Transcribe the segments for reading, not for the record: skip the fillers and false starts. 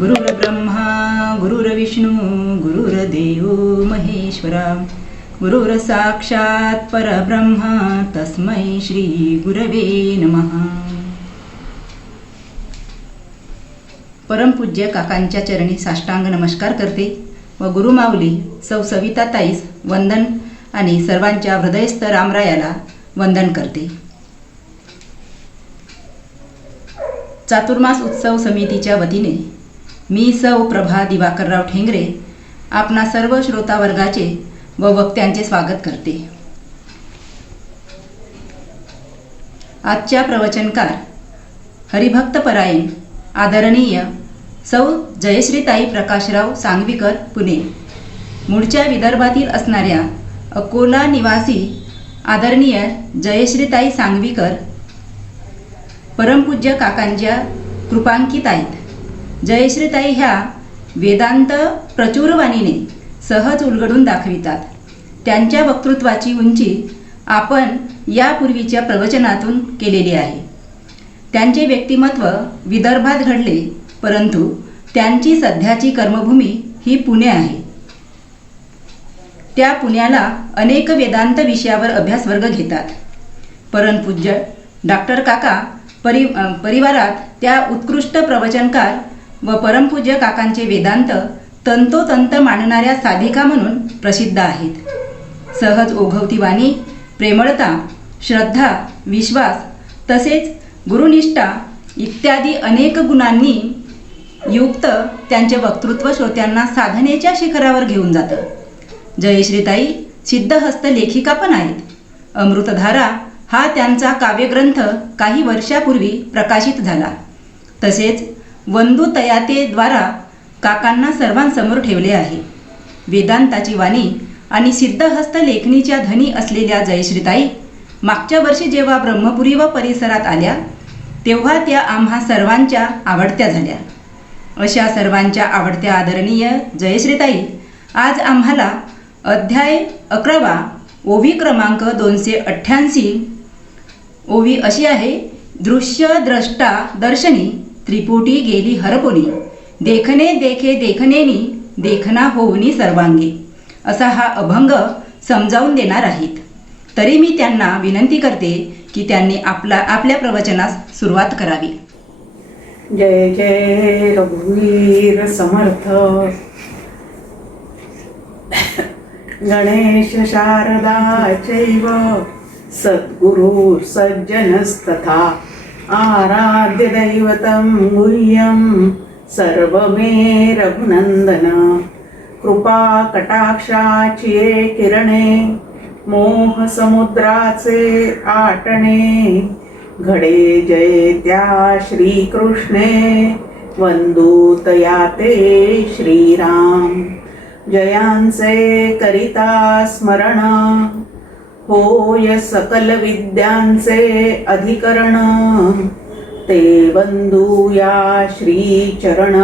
गुरुर्ब्रह्मा गुरुर्विष्णू गुरुर्देव महेश्वरा गुरुर साक्षात परब्रह्मा तस्मै श्री गुरवे नमः. परमपूज्य काकांच्या चरणी साष्टांग नमस्कार करते व गुरुमाऊली सौ सविताताईस वंदन आणि सर्वांच्या हृदयस्थ रामरायाला वंदन करते. चातुर्मास उत्सव समितीच्या वतीने मी सौ प्रभा दिवाकरराव ठेंगरे आपणा सर्व श्रोता वर्गाचे व वक्त्यांचे स्वागत करते. आजच्या प्रवचनकार हरिभक्तपरायण आदरणीय सौ जयश्रीताई प्रकाशराव सांगवीकर पुणे, मूळच्या विदर्भातील असणाऱ्या अकोला निवासी आदरणीय जयश्रीताई सांगवीकर परमपूज्य काकांच्या कृपांकित आहेत. जयश्रीताई ह्या वेदांत प्रचुरवाणीने सहज उलगडून दाखवितात. त्यांच्या वक्तृत्वाची उंची आपण यापूर्वीच्या प्रवचनातून केलेली आहे. त्यांचे व्यक्तिमत्व विदर्भात घडले, परंतु त्यांची सध्याची कर्मभूमी ही पुणे आहे. त्या पुण्याला अनेक वेदांत विषयावर अभ्यासवर्ग घेतात. परमपूज्य डॉक्टर काका परिवारात त्या उत्कृष्ट प्रवचनकार व परमपूज्य काकांचे वेदांत तंतोतंत मांडणाऱ्या साधिका म्हणून प्रसिद्ध आहेत. सहज ओघवती वाणी, प्रेमळता, श्रद्धा, विश्वास तसेच गुरुनिष्ठा इत्यादी अनेक गुणांनी युक्त त्यांचे वक्तृत्व श्रोत्यांना साधनेच्या शिखरावर घेऊन जातं. जयश्रीताई सिद्धहस्त लेखिका पण आहेत. अमृतधारा हा त्यांचा काव्यग्रंथ काही वर्षापूर्वी प्रकाशित झाला. तसेच वंदू तयातेद्वारा काकांना सर्वांसमोर ठेवले आहे. वेदांताची वाणी आणि सिद्धहस्त लेखणीच्या धनी असलेल्या जयश्रीताई मागच्या वर्षी जेव्हा ब्रह्मपुरी व परिसरात आल्या तेव्हा त्या आम्हा सर्वांच्या आवडत्या झाल्या. अशा सर्वांच्या आवडत्या आदरणीय जयश्रीताई आज आम्हाला अध्याय 11 ओवी क्रमांक 288 ओवी अशी आहे. दृश्य द्रष्टा दर्शनी त्रिपुटी गेली हरपोनी, देखणे देखे देखणेनी देखना होऊनी सर्वांगी, असा हा अभंग समजावून देणार आहेत. तरी मी त्यांना विनंती करते की त्यांनी आपल्या प्रवचनास सुरुवात करावी. जय जय रघुवीर समर्थ. गणेश शारदा चैव सद्गुरु सज्जनस्तथा आराध्य दैवतं गुह्यं सर्वमे रघुनंदन. कृपा कटाक्षाची किरणे मोह समुद्राचे आटणे, घडे जय त्या श्रीकृष्णे वंदू तया ते श्रीराम. जयांचे करिता स्मरण होय सकल विद्यांचे अधिकरण, ते वंदू या श्री चरण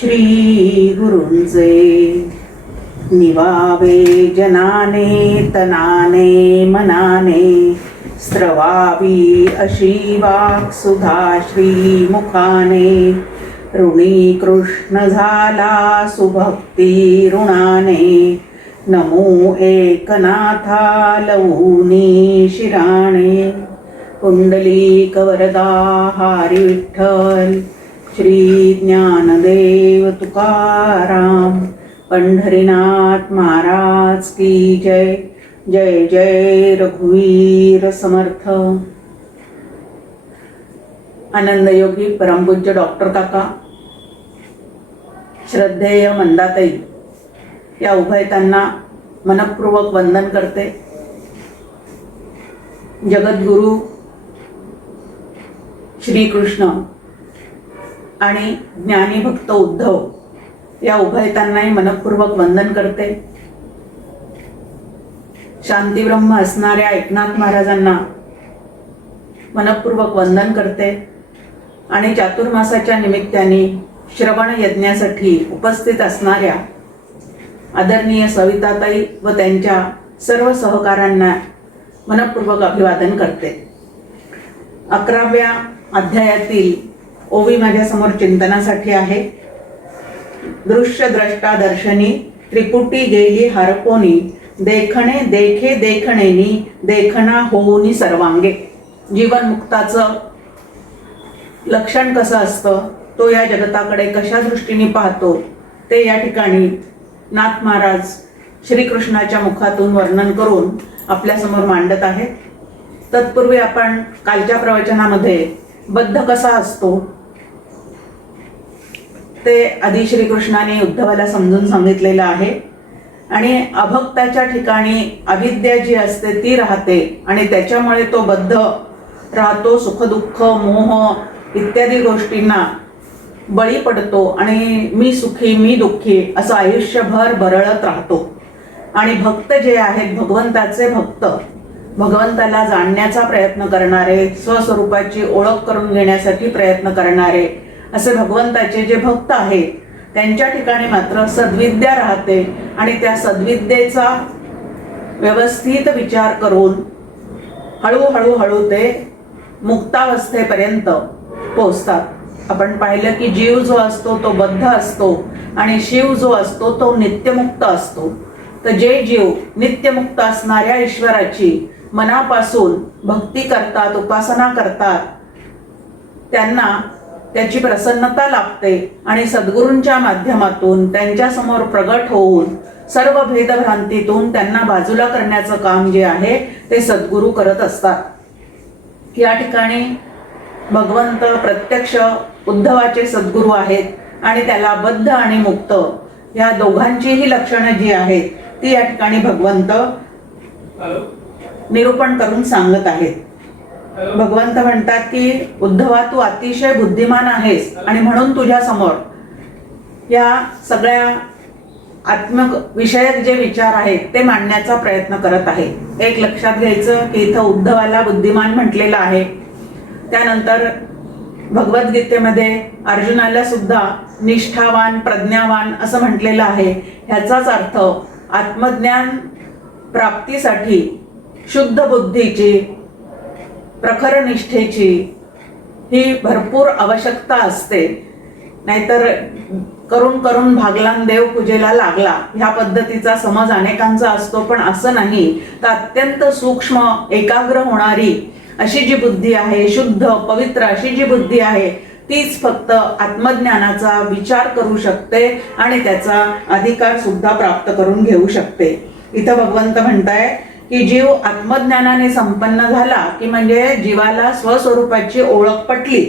श्री गुरूंचे. निवावे जनाने तनाने मनाने, स्रवावी अशी वाक् सुधा श्री मुखाने. ऋणी कृष्ण झाला सुभक्ती ऋणाने, नमो एकनाथा लवूनी शिराणे. कुंडलिक वरदा हरी विठ्ठल, श्री ज्ञानदेव तुकाराम, पंढरीनाथ महाराज की जय. जय जय रघुवीर समर्थ. आनंदयोगी परमपूज्य डॉक्टर काका, श्रद्धेय मंदाताई या उभयतांना मनपूर्वक वंदन करते. जगद्गुरु श्रीकृष्ण आणि ज्ञानी भक्त उद्धव या उभयतांनाही मनपूर्वक वंदन करते. शांतीब्रह्म असणाऱ्या एकनाथ महाराजांना मनपूर्वक वंदन करते. आणि चातुर्मासाच्या निमित्ताने श्रवण यज्ञासाठी उपस्थित असणाऱ्या आदरणीय सविताताई व त्यांच्या सर्व सहकाऱ्यांना मनपूर्वक अभिवादन करते. 11व्या अध्यायातील ओवी माझ्यासमोर चिंतनासाठी आहे. दृश्य द्रष्टा दर्शनी त्रिपुटी गेली हरपोनी देखणे देखे देखणेनी देखणा होऊनी सर्वांगे. जीवनमुक्ताचं लक्षण कसं असतं, तो या जगताकडे कशा दृष्टीने पाहतो, ते या ठिकाणी नाथ महाराज श्रीकृष्णाच्या मुखातून वर्णन करून आपल्यासमोर मांडत आहेत. तत्पूर्वी आपण कालच्या प्रवचनामध्ये बद्ध कसा असतो ते आधी श्रीकृष्णाने उद्धवाला समजून सांगितलेलं आहे. आणि अभक्ताच्या ठिकाणी अविद्या जी असते ती राहते आणि त्याच्यामुळे तो बद्ध राहतो, सुखदुःख मोह इत्यादी गोष्टींना बळी पडतो आणि मी सुखी मी दुःखी असं आयुष्यभर बरळत राहतो. आणि भक्त जे आहेत, भगवंताचे भक्त, भगवंताला जाणण्याचा प्रयत्न करणारे, स्वस्वरूपाची ओळख करून घेण्यासाठी प्रयत्न करणारे असे भगवंताचे जे भक्त आहेत, त्यांच्या ठिकाणी मात्र सद्विद्या राहते आणि त्या सद्विद्येचा व्यवस्थित विचार करून हळूहळू ते मुक्तावस्थेपर्यंत पोहोचतात. आपण पाहिलं की जीव जो असतो तो बद्ध असतो आणि शिव जो असतो तो नित्यमुक्त असतो. तर जे जीव नित्यमुक्त असणाऱ्या ईश्वराची मनापासून भक्ती करतात, उपासना करतात, त्यांना त्याची प्रसन्नता लाभते आणि सद्गुरूंच्या माध्यमातून त्यांच्यासमोर प्रगट होऊन सर्व भेदभ्रांतीतून त्यांना बाजूला करण्याचं काम जे आहे ते सद्गुरू करत असतात. या ठिकाणी भगवंत प्रत्यक्ष उद्धवाचे सद्गुरू आहेत आणि त्याला बद्ध आणि मुक्त या दोघांचीही लक्षणं जी आहेत ती या ठिकाणी भगवंत निरूपण करून सांगत आहेत. भगवंत म्हणतात की उद्धवा तू अतिशय बुद्धिमान आहेस आणि म्हणून तुझ्या समोर या सगळ्या आत्मविषयक जे विचार आहेत ते मांडण्याचा प्रयत्न करत आहे. एक लक्षात घ्यायचं की इथं उद्धवाला बुद्धिमान म्हटलेलं आहे. त्यानंतर भगवद्गीतेमध्ये अर्जुनाला सुद्धा निष्ठावान प्रज्ञावान असं म्हटलेलं आहे. ह्याचाच अर्थ आत्मज्ञान प्राप्तीसाठी शुद्ध बुद्धीची, प्रखर निष्ठेची ही भरपूर आवश्यकता असते. नाहीतर करून करून भागला देव पूजेला लागला ह्या पद्धतीचा समज अनेकांचा असतो. पण असं नाही, तर अत्यंत सूक्ष्म एकाग्र होणारी अशी जी बुद्धी आहे, शुद्ध पवित्र अशी जी बुद्धी आहे, तीच फक्त आत्मज्ञानाचा विचार करू शकते आणि त्याचा अधिकार सुद्धा प्राप्त करून घेऊ शकते. इथं भगवंत म्हणताय की जीव आत्मज्ञानाने संपन्न झाला की म्हणजे जीवाला स्वस्वरूपाची ओळख पटली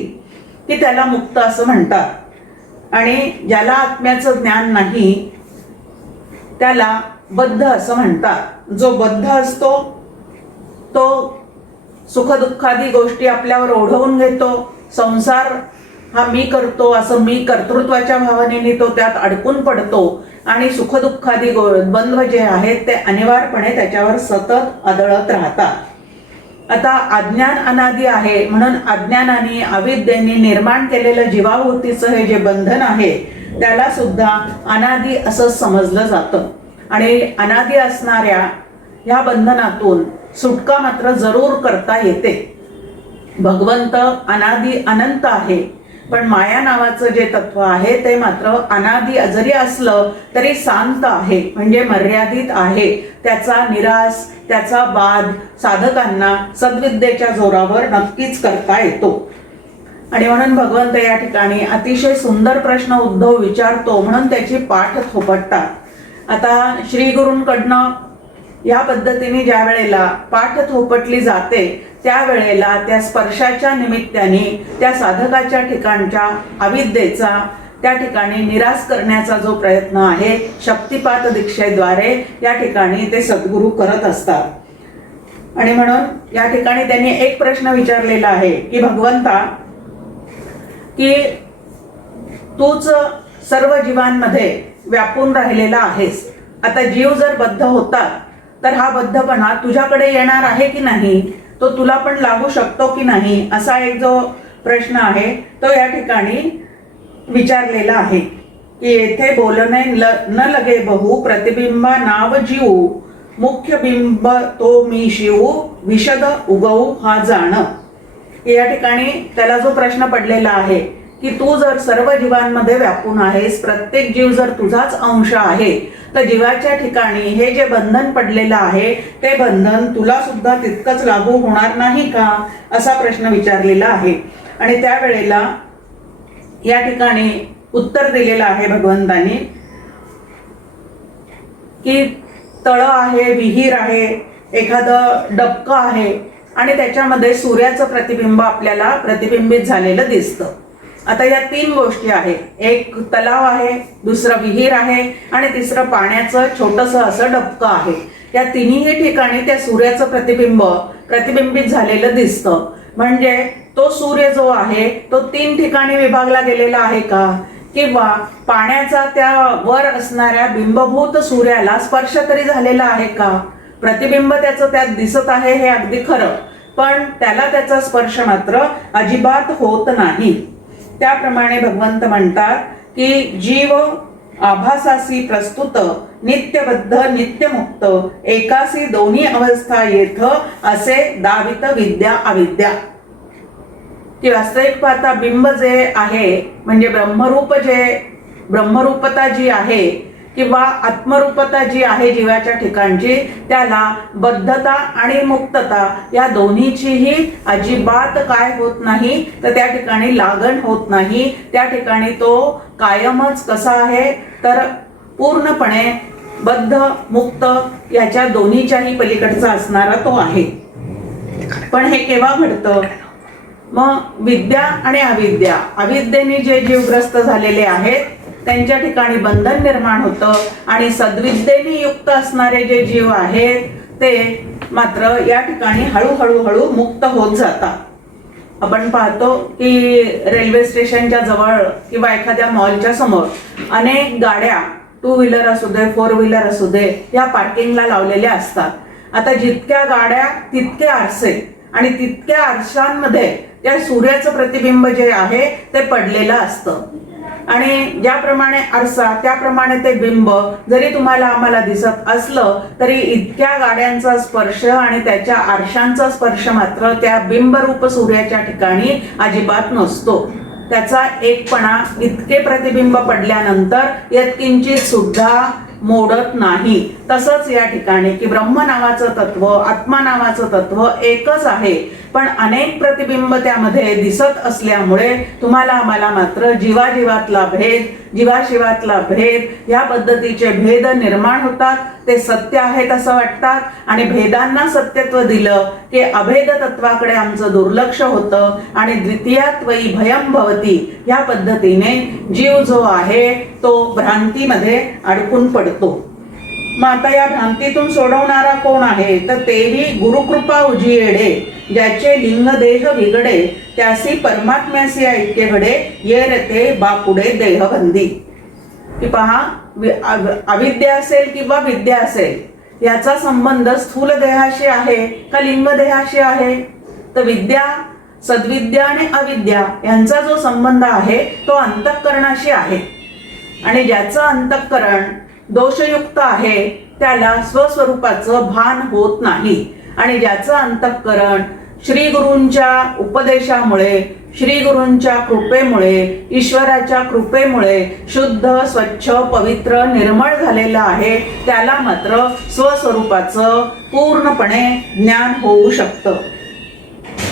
की त्याला मुक्त असं म्हणतात. आणि ज्याला आत्म्याचं ज्ञान नाही त्याला बद्ध असं म्हणतात. जो बद्ध असतो तो सुखदुःखादी गोष्टी आपल्यावर ओढवून घेतो. संसार हा मी करतो असं मी कर्तृत्वाच्या भावनेने तो त्यात अडकून पडतो आणि सुखदुःखादी द्वंद्व जे आहेत ते अनिवार्यपणे त्याच्यावर सतत आदळत राहतात. आता अज्ञान अनादी आहे म्हणून अज्ञानाने अविद्येने निर्माण केलेलं जीवाभोवतीचं हे जे बंधन आहे त्याला सुद्धा अनादी असं समजलं जातं. आणि अनादी असणाऱ्या ह्या बंधनातून सुटका मात्र जरूर करता येते. भगवंत अनादी अनंत आहे, पण माया नावाचं जे तत्व आहे ते मात्र अनादी जरी असलं तरी शांत आहे, म्हणजे मर्यादित आहे. त्याचा निराश, त्याचा बाध साधकांना सद्विद्येच्या जोरावर नक्कीच करता येतो. आणि म्हणून भगवंत या ठिकाणी अतिशय सुंदर प्रश्न उद्धव विचारतो म्हणून त्याची पाठ थोपटतात. आता श्री गुरूंकडनं या पद्धतीने ज्या वेळेला पाठ थोपटली जाते त्यावेळेला त्या स्पर्शाच्या निमित्ताने त्या साधकाच्या ठिकाणच्या अविद्येचा त्या ठिकाणी निराश करण्याचा जो प्रयत्न आहे शक्तिपात दीक्षेद्वारे या ठिकाणी ते सद्गुरू करत असतात. आणि म्हणून या ठिकाणी त्यांनी एक प्रश्न विचारलेला आहे की भगवंता, की तूच सर्व जीवांमध्ये व्यापून राहिलेला आहेस. आता जीव जर बद्ध होता तर हा बद्धपणा तुझ्याकडे येणार आहे की नाही, तो तुला पण लागू शकतो की नाही, असा एक जो प्रश्न आहे तो या ठिकाणी विचारलेला आहे. की येथे बोलणे न लगे बहु प्रतिबिंबा नाव जीव मुख्य बिंब तो मी शिव विशद उगवू हा जाण. या ठिकाणी त्याला जो प्रश्न पडलेला आहे की तू जर सर्व जीवांमध्ये व्यापून आहेस, प्रत्येक जीव जर तुझाच अंश आहे, तर जीवाच्या ठिकाणी हे जे बंधन पडलेलं आहे ते बंधन तुला सुद्धा तितकंच लागू होणार नाही का, असा प्रश्न विचारलेला आहे. आणि त्यावेळेला या ठिकाणी उत्तर दिलेलं आहे भगवंतांनी की तळ आहे, विहीर आहे, एखादं डबकं आहे आणि त्याच्यामध्ये सूर्याचं प्रतिबिंब आपल्याला प्रतिबिंबित झालेलं दिसतं. आता या 3 गोष्टी आहेत, एक तलाव आहे, दुसरं विहीर आहे आणि तिसरं पाण्याचं छोटंसं असं डबकं आहे. या तिन्ही ठिकाणी त्या सूर्याचं प्रतिबिंब प्रतिबिंबित झालेलं दिसतं. म्हणजे तो सूर्य जो आहे तो 3 ठिकाणी विभागला गेलेला आहे का, किंवा पाण्याचा त्या वर असणाऱ्या बिंबभूत सूर्याला स्पर्श तरी झालेला आहे का. प्रतिबिंब त्याचं त्यात दिसत आहे हे अगदी खरं, पण त्याला त्याचा स्पर्श मात्र अजिबात होत नाही. त्याप्रमाणे भगवंत म्हणतात की जीव आभासासी प्रस्तुत नित्यबद्ध नित्यमुक्त एकासी दोन्ही अवस्था येथ असे दावित विद्या अविद्या. की वास्तविक पाहता बिंब जे आहे म्हणजे ब्रह्मरूपता जी आहे किंवा आत्मरूपता जी आहे जीवाच्या ठिकाणची, त्याला बद्धता आणि मुक्तता या दोन्हीचीही अजिबात काय होत नाही, तर त्या ठिकाणी लागण होत नाही. त्या ठिकाणी तो कायमच कसा आहे तर पूर्णपणे बद्ध मुक्त याच्या दोन्हीच्याही पलीकडचा असणारा तो आहे. पण हे केव्हा घडतं, मग विद्या आणि अविद्या, अविद्येने जे जीवग्रस्त झालेले आहेत त्यांच्या ठिकाणी बंधन निर्माण होतं आणि सद्विद्येने युक्त असणारे जे जीव आहेत ते मात्र या ठिकाणी हळूहळू मुक्त होत जातात. आपण पाहतो की रेल्वे स्टेशनच्या जवळ किंवा एखाद्या मॉलच्या समोर अनेक गाड्या 2 व्हीलर असू दे 4 व्हीलर असू दे या पार्किंगला लावलेल्या असतात. आता जितक्या गाड्या तितके आरसे आणि तितक्या आरशांमध्ये त्या सूर्याचं प्रतिबिंब जे आहे ते पडलेलं असतं. आणि ज्याप्रमाणे आरसा त्याप्रमाणे ते बिंब जरी तुम्हाला आम्हाला दिसत असलं तरी इतक्या गाड्यांचा स्पर्श आणि त्याच्या आरशांचा स्पर्श मात्र त्या बिंबरूप सूर्याच्या ठिकाणी अजिबात नसतो. त्याचा एकपणा इतके प्रतिबिंब पडल्यानंतर यत्किंचित सुद्धा मोडत नाही. तसंच या ठिकाणी की ब्रह्म नावाचं तत्व, आत्मा नावाचं तत्व एकच आहे, पण अनेक प्रतिबिंब त्यामध्ये दिसत असल्यामुळे तुम्हाला आम्हाला मात्र जीवाजीवातला भेद, जीवाशिवातला भेद या पद्धतीचे भेद निर्माण होतात. ते सत्य आहेत असं वाटतात आणि भेदांना सत्यत्व दिलं की अभेद तत्वाकडे आमचं दुर्लक्ष होतं आणि द्वितीयात्वयी भयम भवती या पद्धतीने जीव जो आहे तो भ्रांतीमध्ये अडकून पडतो. मग आता या भ्रांतीतून सोडवणारा कोण आहे, तर तेही गुरुकृपा उजियेडे ज्याचे लिंग देह विगडे त्यासी परमात्म्यासी ऐक्य घडे ये रते बापुडे देहबंदी. की पहा, अविद्या असेल किंवा विद्या असेल याचा संबंध स्थूल देहाशी आहे का लिंग देहाशी आहे, तर विद्या, सद्विद्या आणि अविद्या यांचा जो संबंध आहे तो अंतःकरणाशी आहे. आणि ज्याचं अंतःकरण दोषयुक्त आहे त्याला स्वस्वरूपाचं भान होत नाही. आणि ज्याचं अंतःकरण श्री गुरूंच्या उपदेशामुळे, श्री गुरूंच्या कृपेमुळे, ईश्वराच्या कृपेमुळे शुद्ध, स्वच्छ, पवित्र, निर्मळ झालेलं आहे, त्याला मात्र स्वस्वरूपाचं पूर्णपणे ज्ञान होऊ शकतं.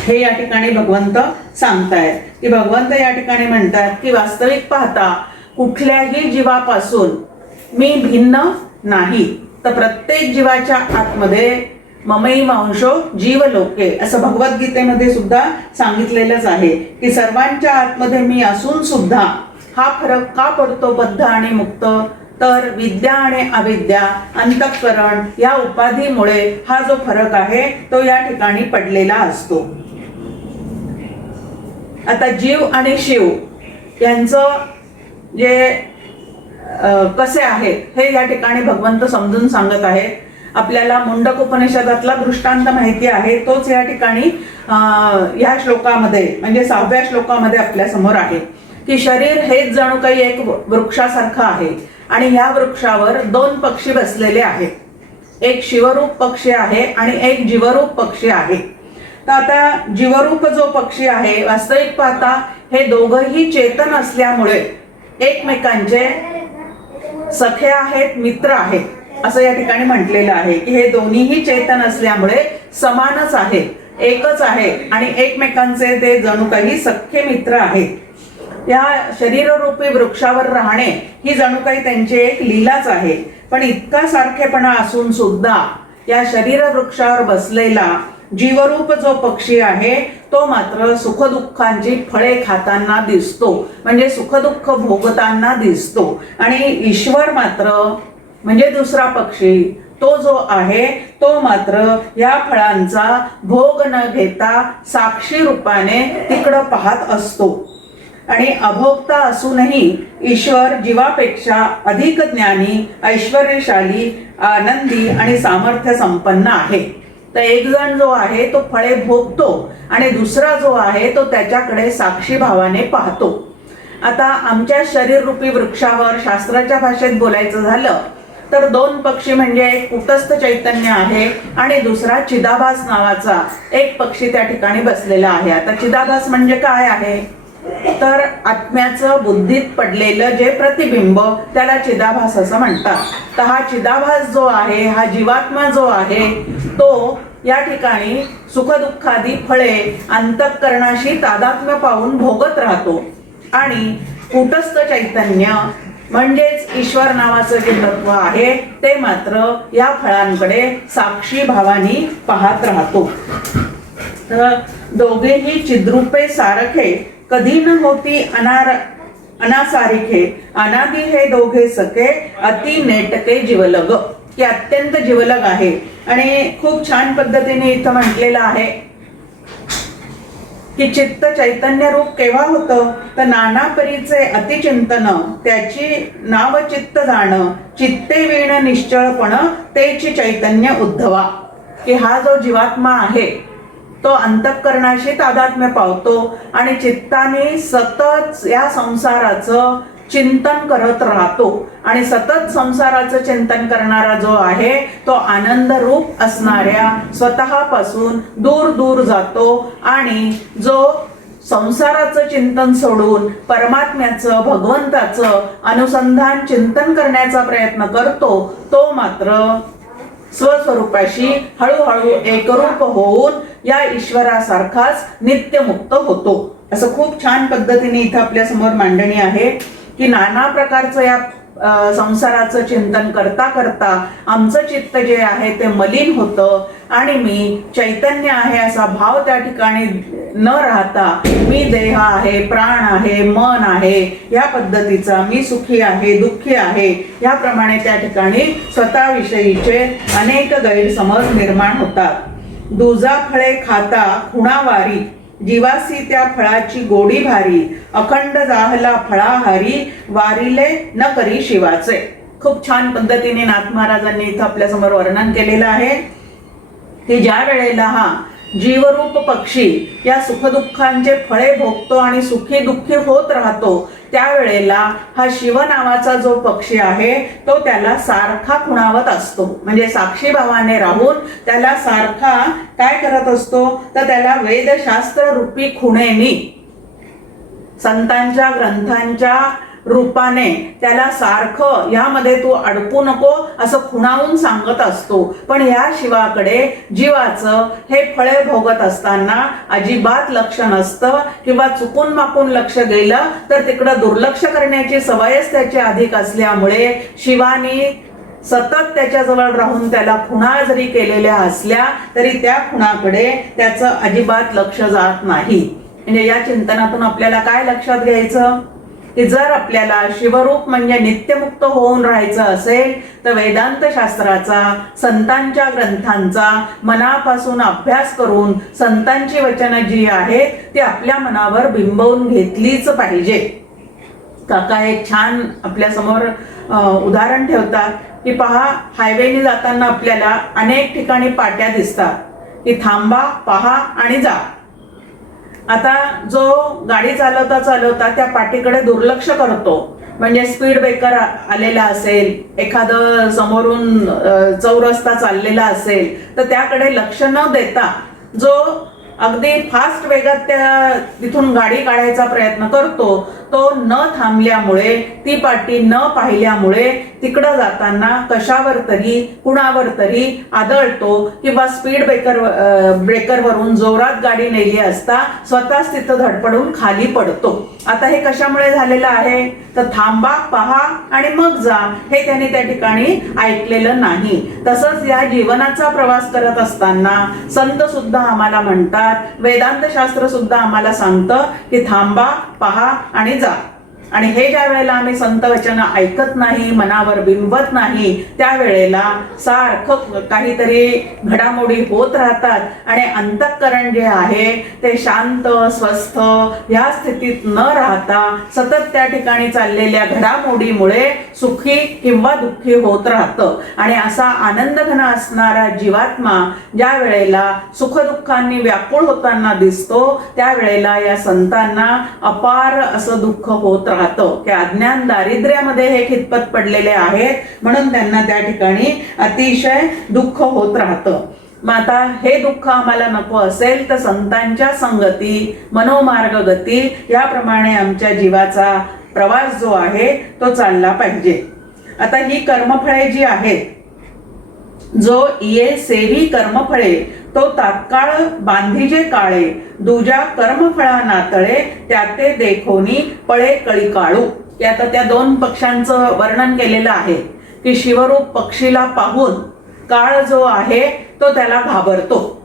हे या ठिकाणी भगवंत सांगतायत. की भगवंत या ठिकाणी म्हणतात की वास्तविक पाहता कुठल्याही जीवापासून मी भिन्न नाही, तर प्रत्येक जीवाच्या आतमध्ये ममैवांशो जीवलोके असं भगवद्गीतेमध्ये सुद्धा सांगितलेलंच आहे. की सर्वांच्या आतमध्ये मी असून सुद्धा हा फरक का पडतो बद्ध आणि मुक्त, तर विद्या आणि अविद्या, अंतःकरण या उपाधीमुळे हा जो फरक आहे तो या ठिकाणी पडलेला असतो. आता जीव आणि शिव यांचं जे कसे आहेत हे या ठिकाणी भगवंत समजून सांगत आहेत. आपल्याला मुंडक उपनिषदातला दृष्टांत माहिती आहे, तोच या ठिकाणी या श्लोकामध्ये म्हणजे 6व्या श्लोकामध्ये आपल्या समोर आहे. की शरीर हेच जणू काही एक वृक्षासारखं आहे आणि ह्या वृक्षावर 2 पक्षी बसलेले आहेत. एक शिवरूप पक्षी आहे आणि एक जीवरूप पक्षी आहे. तर आता जीवरूप जो पक्षी आहे, वास्तविक पाहता हे दोघंही चेतन असल्यामुळे एकमेकांचे सखे आहेत, मित्र आहेत असं या ठिकाणी म्हटलेलं आहे की हे दोन्हीही चेतन असल्यामुळे समानच आहेत, एकच आहे आणि एकमेकांचे ते जणू काही सख्खे मित्र आहेत. या शरीररूपी वृक्षावर राहणे ही जणू काही त्यांची एक लीलाच आहे. पण इतका सारखेपणा असून सुद्धा या शरीर वृक्षावर बसलेला जीवरूप जो पक्षी आहे तो मात्र सुखदुःखांची फळे खाताना दिसतो, म्हणजे सुखदुःख भोगताना दिसतो. आणि ईश्वर मात्र म्हणजे दुसरा पक्षी तो जो आहे तो मात्र या फळांचा भोग न घेता साक्षी रूपाने तिकडं पाहत असतो. आणि अभोक्ता असूनही ईश्वर जीवापेक्षा अधिक ज्ञानी, ऐश्वर्यशाली, आनंदी आणि सामर्थ्य संपन्न आहे. तर एक जण जो आहे तो फळे भोगतो आणि दुसरा जो आहे तो त्याच्याकडे साक्षी भावाने पाहतो. आता आमच्या शरीररूपी वृक्षावर शास्त्राच्या भाषेत बोलायचं झालं तर दोन पक्षी म्हणजे एक कुटस्थ चैतन्य आहे आणि दुसरा चिदाभास नावाचा एक पक्षी त्या ठिकाणी बसलेला आहे. आता चिदाभास म्हणजे काय आहे तर आत्म्याचं बुद्धीत पडलेलं जे प्रतिबिंब त्याला चिदाभास असं म्हणतात. तर हा चिदाभास जो आहे, हा जीवात्मा जो आहे तो या ठिकाणी सुखदुःखादी फळे अंतःकरणाशी तादात्म्य पाहून भोगत राहतो. आणि कूटस्थ चैतन्य म्हणजेच ईश्वर नावाचं जे तत्व आहे ते मात्र या फळांकडे साक्षी भावानी पाहत राहतो. तर दोघेही चिद्रूपे सारखे कधी न होती अनासारिखे, अनादी हे दोघे सखे अति नेटके जीवलग, की अत्यंत जीवलग आहे. आणि खूप छान पद्धतीने इथं म्हटलेलं आहे की चित्त चैतन्य रूप केव्हा होतं तर नाना परीचे अतिचिंतन, त्याची नाव चित्त जाण, चित्ते वीण निश्चळपण तेची चैतन्य उद्धवा. की हा जो जीवात्मा आहे तो अंतःकरणाशी तादात्म्य पावतो आणि चित्ताने सतत या संसाराचं चिंतन करत राहतो. आणि सतत संसाराचं चिंतन करणारा जो आहे तो आनंद रूप असणाऱ्या स्वतःपासून दूर दूर जातो आणि जो संसाराचं चिंतन सोडून परमात्म्याचं, भगवंताचं अनुसंधान चिंतन करण्याचा प्रयत्न करतो तो मात्र स्वस्वरूपाशी हळूहळू एकरूप होऊन या ईश्वरासारखाच नित्यमुक्त होतो. असं खूप छान पद्धतीने इथं आपल्या समोर मांडणी आहे की नाना प्रकारचं या संसाराचं चिंतन करता करता आमचं चित्त जे आहे ते मलिन होतं आणि मी चैतन्य आहे असा भाव त्या ठिकाणी न राहता मी देह आहे, प्राण आहे, मन आहे या पद्धतीचा मी सुखी आहे, दुःखी आहे याप्रमाणे त्या ठिकाणी स्वतःविषयीचे अनेक गैरसमज निर्माण होतात. दुजा फळे खाता खुणावारी, जीवासी त्या फळाची गोडी भारी, अखंड जाहला फळाहारी, वारिले न करी शिवाचे. खूप छान पद्धतीने नाथ महाराजांनी इथं आपल्या समोर वर्णन केलेलं आहे की ज्या वेळेला हा जीवरूप पक्षी या सुखदुःखांचे फळे भोगतो आणि सुखी दुःखी होत राहतो त्यावेळेला हा शिव नावाचा जो पक्षी आहे तो त्याला सारखा खुणावत असतो. म्हणजे साक्षी भावाने राहून त्याला सारखा काय करत असतो तर त्याला वेदशास्त्र रूपी खुणेनी संतांच्या ग्रंथांच्या रूपाने त्याला सारखं यामध्ये तू अडकू नको असं खुणावून सांगत असतो. पण या शिवाकडे जीवाचं हे फळे भोगत असताना अजिबात लक्ष नसतं किंवा चुकून माकून लक्ष गेलं तर तिकडं दुर्लक्ष करण्याची सवयच त्याची अधिक असल्यामुळे शिवानी सतत त्याच्याजवळ राहून त्याला खुणा जरी केलेल्या असल्या तरी त्या खुणाकडे त्याचं अजिबात लक्ष जात नाही. म्हणजे या चिंतनातून आपल्याला काय लक्षात घ्यायचं की जर आपल्याला शिवरूप म्हणजे नित्यमुक्त होऊन राहायचं असेल तर वेदांत शास्त्राचा, संतांच्या ग्रंथांचा मनापासून अभ्यास करून संतांची वचनं जी आहेत ती आपल्या मनावर बिंबवून घेतलीच पाहिजे. काका एक छान आपल्या समोर उदाहरण ठेवतात की पहा, हायवेने जाताना आपल्याला अनेक ठिकाणी पाट्या दिसतात की थांबा, पहा आणि जा. आता जो गाडी चालवता चालवता त्या पाटीकडे दुर्लक्ष करतो, म्हणजे स्पीड ब्रेकर आलेला असेल, एखादं समोरून चौरस्ता चाललेला असेल तर त्याकडे लक्ष न देता जो अगदी फास्ट वेगात त्या तिथून गाडी काढायचा प्रयत्न करतो, तो न थांबल्यामुळे, ती पाटी न पाहिल्यामुळे तिकडं जाताना कशावर तरी कुणावर तरी आदळतो किंवा स्पीड ब्रेकरवरून जोरात गाडी नेली असता स्वतःच तिथं धडपडून खाली पडतो. आता हे कशामुळे झालेलं आहे? तर थांबा, पहा आणि मग जा, हे त्याने त्या ठिकाणी ऐकलेलं नाही. तसंच या जीवनाचा प्रवास करत असताना संत सुद्धा आम्हाला म्हणतात, वेदांत शास्त्र सुद्धा आम्हाला सांगतं की थांबा, पहा आणि जा. आणि हे ज्या वेळेला आम्ही संत वचन ऐकत नाही, मनावर बिंबत नाही, त्यावेळेला सारखं काहीतरी घडामोडी होत राहतात आणि अंतःकरण जे आहे ते शांत स्वस्थ या स्थितीत न राहता सतत त्या ठिकाणी चाललेल्या घडामोडीमुळे सुखी किंवा दुःखी होत राहतं. आणि असा आनंदघन असणारा जीवात्मा ज्या वेळेला सुखदुःखांनी व्याकुळ होताना दिसतो, त्यावेळेला या संतांना अपार असं दुःख होत राहतं की अज्ञान दारिद्र्यामध्ये हे खितपत पडलेले आहेत, म्हणून त्यांना त्या ठिकाणी अतिशय दुःख होत राहतं. मग आता हे दुःख आम्हाला नको असेल तर संतांच्या संगती, मनोमार्ग गती याप्रमाणे आमच्या जीवाचा प्रवास जो आहे तो चालला पाहिजे. आता ही कर्मफळे जी आहेत, जो ये सेवी कर्मफळे तो तात्काळ बांधिजे काळे, दुजा कर्मफळा नातळे त्याते देखोनी पळे कळी काळू. आता त्या दोन पक्षांचं वर्णन केलेलं आहे की शिवरूप पक्षीला पाहून काळ जो आहे तो त्याला घाबरतो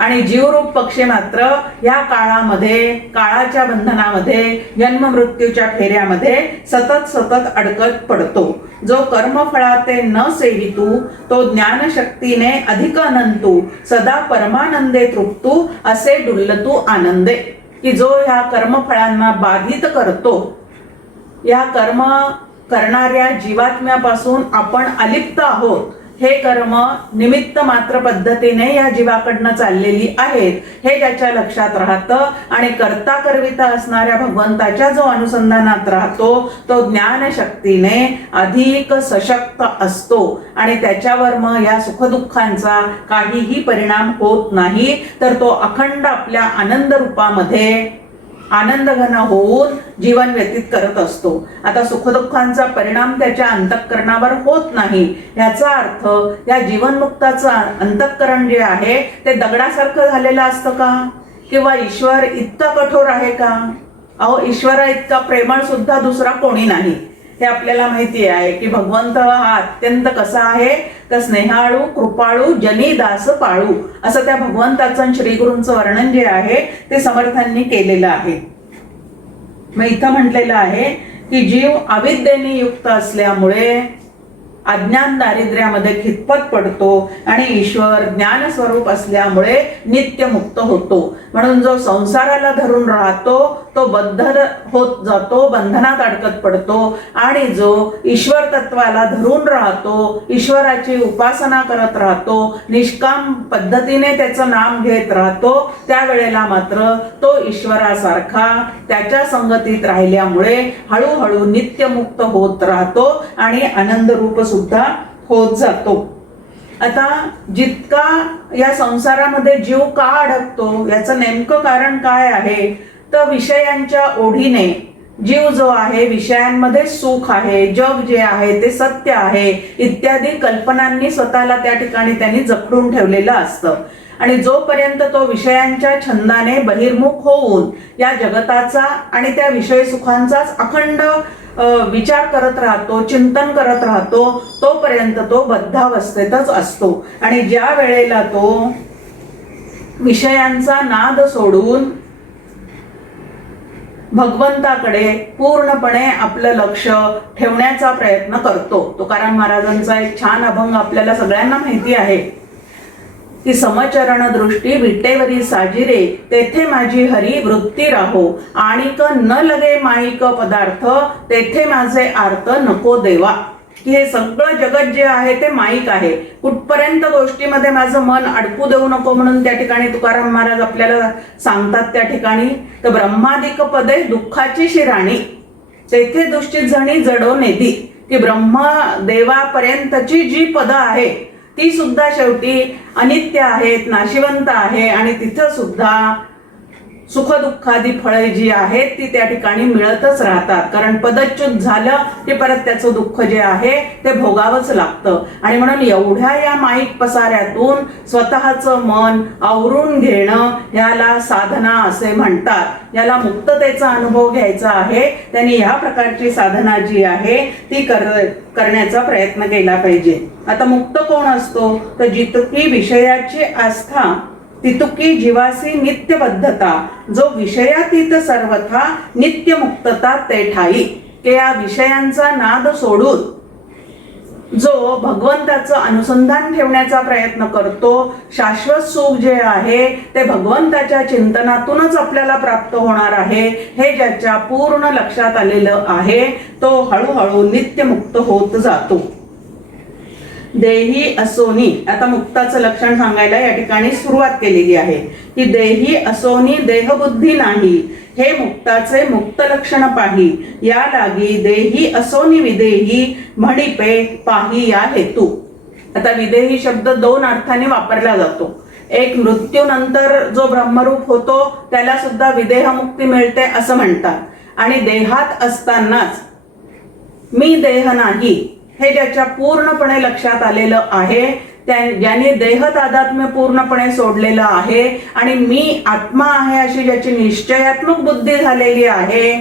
आणि जीवरूप पक्षी मात्र या काळामध्ये, काळाच्या बंधनामध्ये, जन्म मृत्यूच्या फेऱ्यामध्ये सतत अडकत पडतो. जो कर्मफळाते न सेवितू तो ज्ञानशक्तीने अधिक अनंतू, सदा परमानंदे तृप्तू असे डुल्लतू आनंदे. की जो ह्या कर्मफळांना बाधित करतो, या कर्म करणाऱ्या जीवात्म्यापासून आपण अलिप्त आहोत, हे कर्म निमित्त मात्र पद्धतीने या जीवाकडनं चाललेली आहेत, हे ज्याच्या लक्षात राहतं आणि करता करविता असणाऱ्या भगवंताच्या जो अनुसंधानात राहतो तो ज्ञानशक्तीने अधिक सशक्त असतो आणि त्याच्यावर मग या सुखदुःखांचा काहीही परिणाम होत नाही, तर तो अखंड आपल्या आनंद रूपामध्ये आनंदघन होऊन जीवन व्यतीत करत असतो. आता सुखदुःखांचा परिणाम त्याच्या अंतःकरणावर होत नाही, याचा अर्थ या जीवनमुक्ताचं अंतःकरण जे आहे ते दगडासारखं झालेलं असतं का? किंवा ईश्वर इतका कठोर आहे का? अहो, ईश्वरा इतका प्रेमळ सुद्धा दुसरा कोणी नाही, हे आपल्याला माहिती आहे की भगवंत हा अत्यंत कसा आहे तर स्नेहाळू, कृपाळू, जनी दास पाळू, असं त्या भगवंताचं श्रीगुरूंचं वर्णन जे आहे ते समर्थांनी केलेलं आहे. मग इथं म्हटलेलं आहे की जीव अविद्येने युक्त असल्यामुळे अज्ञान दारिद्र्यामध्ये खितपत पडतो आणि ईश्वर ज्ञान स्वरूप असल्यामुळे नित्य मुक्त होतो. म्हणून जो संसाराला धरून राहतो तो बद्ध होत जातो, बंधनात अडकत पडतो, आणि जो ईश्वर तत्वाला धरून राहतो, ईश्वराची उपासना करत राहतो, निष्काम पद्धतीने त्याचं नाम घेत राहतो, त्यावेळेला मात्र तो ईश्वरासारखा त्याच्या संगतीत राहिल्यामुळे हळूहळू नित्यमुक्त होत राहतो आणि आनंद रूप सुद्धा होत जातो. आता जितका या संसारामध्ये जीव का अडकतो याचं नेमकं कारण काय आहे तर विषयांच्या ओढीने जीव जो आहे विषयांमध्ये सुख आहे, जग जे आहे ते सत्य आहे इत्यादी कल्पनांनी स्वतःला त्या ठिकाणी त्यांनी जखडून ठेवलेलं असतं. आणि जोपर्यंत तो विषयांच्या छंदाने बहिर्मुख होऊन या जगताचा आणि त्या विषय सुखांचाच अखंड विचार करत राहतो, चिंतन करत राहतो, तोपर्यंत तो बद्धावस्थेतच असतो. आणि ज्या वेळेला तो विषयांचा नाद सोडून भगवंताकडे पूर्णपणे आपलं लक्ष ठेवण्याचा प्रयत्न करतो, तुकाराम महाराजांचा एक छान अभंग आपल्याला सगळ्यांना माहिती आहे की समचरण दृष्टी विटेवरी साजिरे, तेथे माझी हरी वृत्ती राहो, आणिक न लगे माईक पदार्थ, तेथे माझे आर्त नको देवा. की हे सगळं जगत जे आहे ते माईक आहे, कुठपर्यंत गोष्टीमध्ये माझं मन अडकू देऊ नको म्हणून त्या ठिकाणी तुकाराम महाराज आपल्याला सांगतात. त्या ठिकाणी तर ब्रह्मादिक पदे दुःखाची शिराणी, तेथे दुष्टित जणी जडो नेदी. की ब्रह्म देवापर्यंतची जी पदं आहे ती सुद्धा शेवटी अनित्य आहेत, नाशिवंत आहे आणि तिथं सुद्धा सुखदुःखादी फळे जी आहेत ती त्या ठिकाणी मिळतच राहतात. कारण पदच्युत झालं की परत त्याचं दुःख जे आहे ते भोगावंच लागतं. आणि म्हणून एवढ्या या माईक पसाऱ्यातून स्वतःचं मन आवरून घेणं याला साधना असे म्हणतात. याला मुक्ततेचा अनुभव घ्यायचा आहे. त्यांनी ह्या प्रकारची साधना जी आहे ती करण्याचा प्रयत्न केला पाहिजे. आता मुक्त कोण असतो तर जितकी विषयाची आस्था तितुकी जीवासी नित्यबद्धता, जो विषयातीत सर्वथा नित्य मुक्तता ते ठाई. की या विषयांचा नाद सोडून जो भगवंताचं अनुसंधान ठेवण्याचा प्रयत्न करतो, शाश्वत सुख जे आहे ते भगवंताच्या चिंतनातूनच आपल्याला प्राप्त होणार आहे हे ज्याच्या पूर्ण लक्षात आलेलं आहे तो हळूहळू नित्यमुक्त होत जातो. देही असोनी, आता मुक्ताचं लक्षण सांगायला या ठिकाणी सुरुवात केलेली आहे की देही असोनी देहबुद्धी नाही, हे मुक्ताचे मुक्त लक्षण पाही. या लागी देही असोनी विदेही म्हणिपे पाही या हेतू. आता विदेही शब्द दोन अर्थाने वापरला जातो. एक मृत्यूनंतर जो ब्रह्मरूप होतो त्याला सुद्धा विदेह मुक्ती मिळते असं म्हणतात. आणि देहात असतानाच मी देह नाही हे ज्याच्या पूर्णपणे लक्षात आलेलं आहे, ज्याने देह तादात्म्य पूर्णपणे सोडलेलं आहे आणि मी आत्मा आहे अशी ज्याची निश्चयात्मक बुद्धी झालेली आहे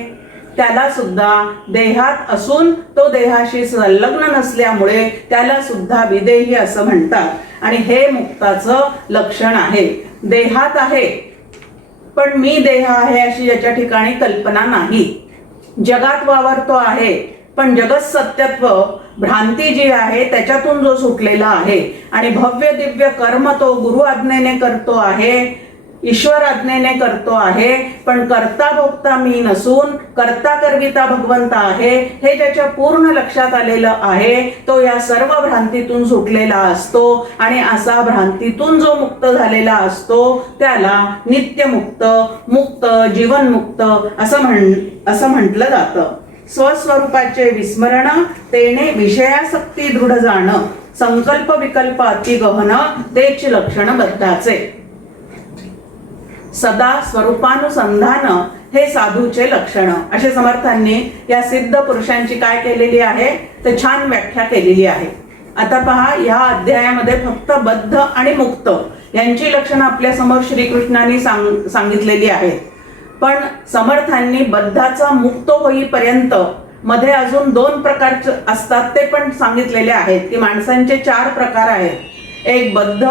त्याला सुद्धा देहात असून तो देहाशी संलग्न नसल्यामुळे त्याला सुद्धा विदेही असं म्हणतात. आणि हे मुक्ताचं लक्षण आहे. देहात आहे पण मी देह आहे अशी ज्याच्या ठिकाणी कल्पना नाही. जगात वावरतो आहे पण जगत सत्यत्व भ्रांती जी आहे त्याच्यातून जो सुटलेला आहे आणि भव्य दिव्य कर्म तो गुरु आज्ञेने करतो आहे, ईश्वर आज्ञेने करतो आहे. पण करता भोगता मी नसून करता करविता भगवंत आहे हे ज्याच्या पूर्ण लक्षात आलेलं आहे तो या सर्व भ्रांतीतून सुटलेला असतो. आणि असा भ्रांतीतून जो मुक्त झालेला असतो त्याला नित्यमुक्त, मुक्त, जीवनमुक्त असं म्हटलं जातं. स्वस्वरूपाचे विस्मरण तेने विषयासक्ती दृढ जाण, संकल्प विकल्प अति गहन तेच लक्षण बद्धाचे. सदा स्वरूपानुसंधान हे साधूचे लक्षण असे समर्थांनी या सिद्ध पुरुषांची काय केलेली आहे तर छान व्याख्या केलेली आहे. आता पहा, या अध्यायामध्ये फक्त बद्ध आणि मुक्त यांची लक्षणं आपल्या समोर श्रीकृष्णांनी सांगितलेली आहेत. पण समर्थांनी बद्धाचा मुक्त होईपर्यंत मध्ये अजून दोन प्रकारचे असतात ते पण सांगितलेले आहेत. की माणसांचे 4 प्रकार आहेत. एक बद्ध,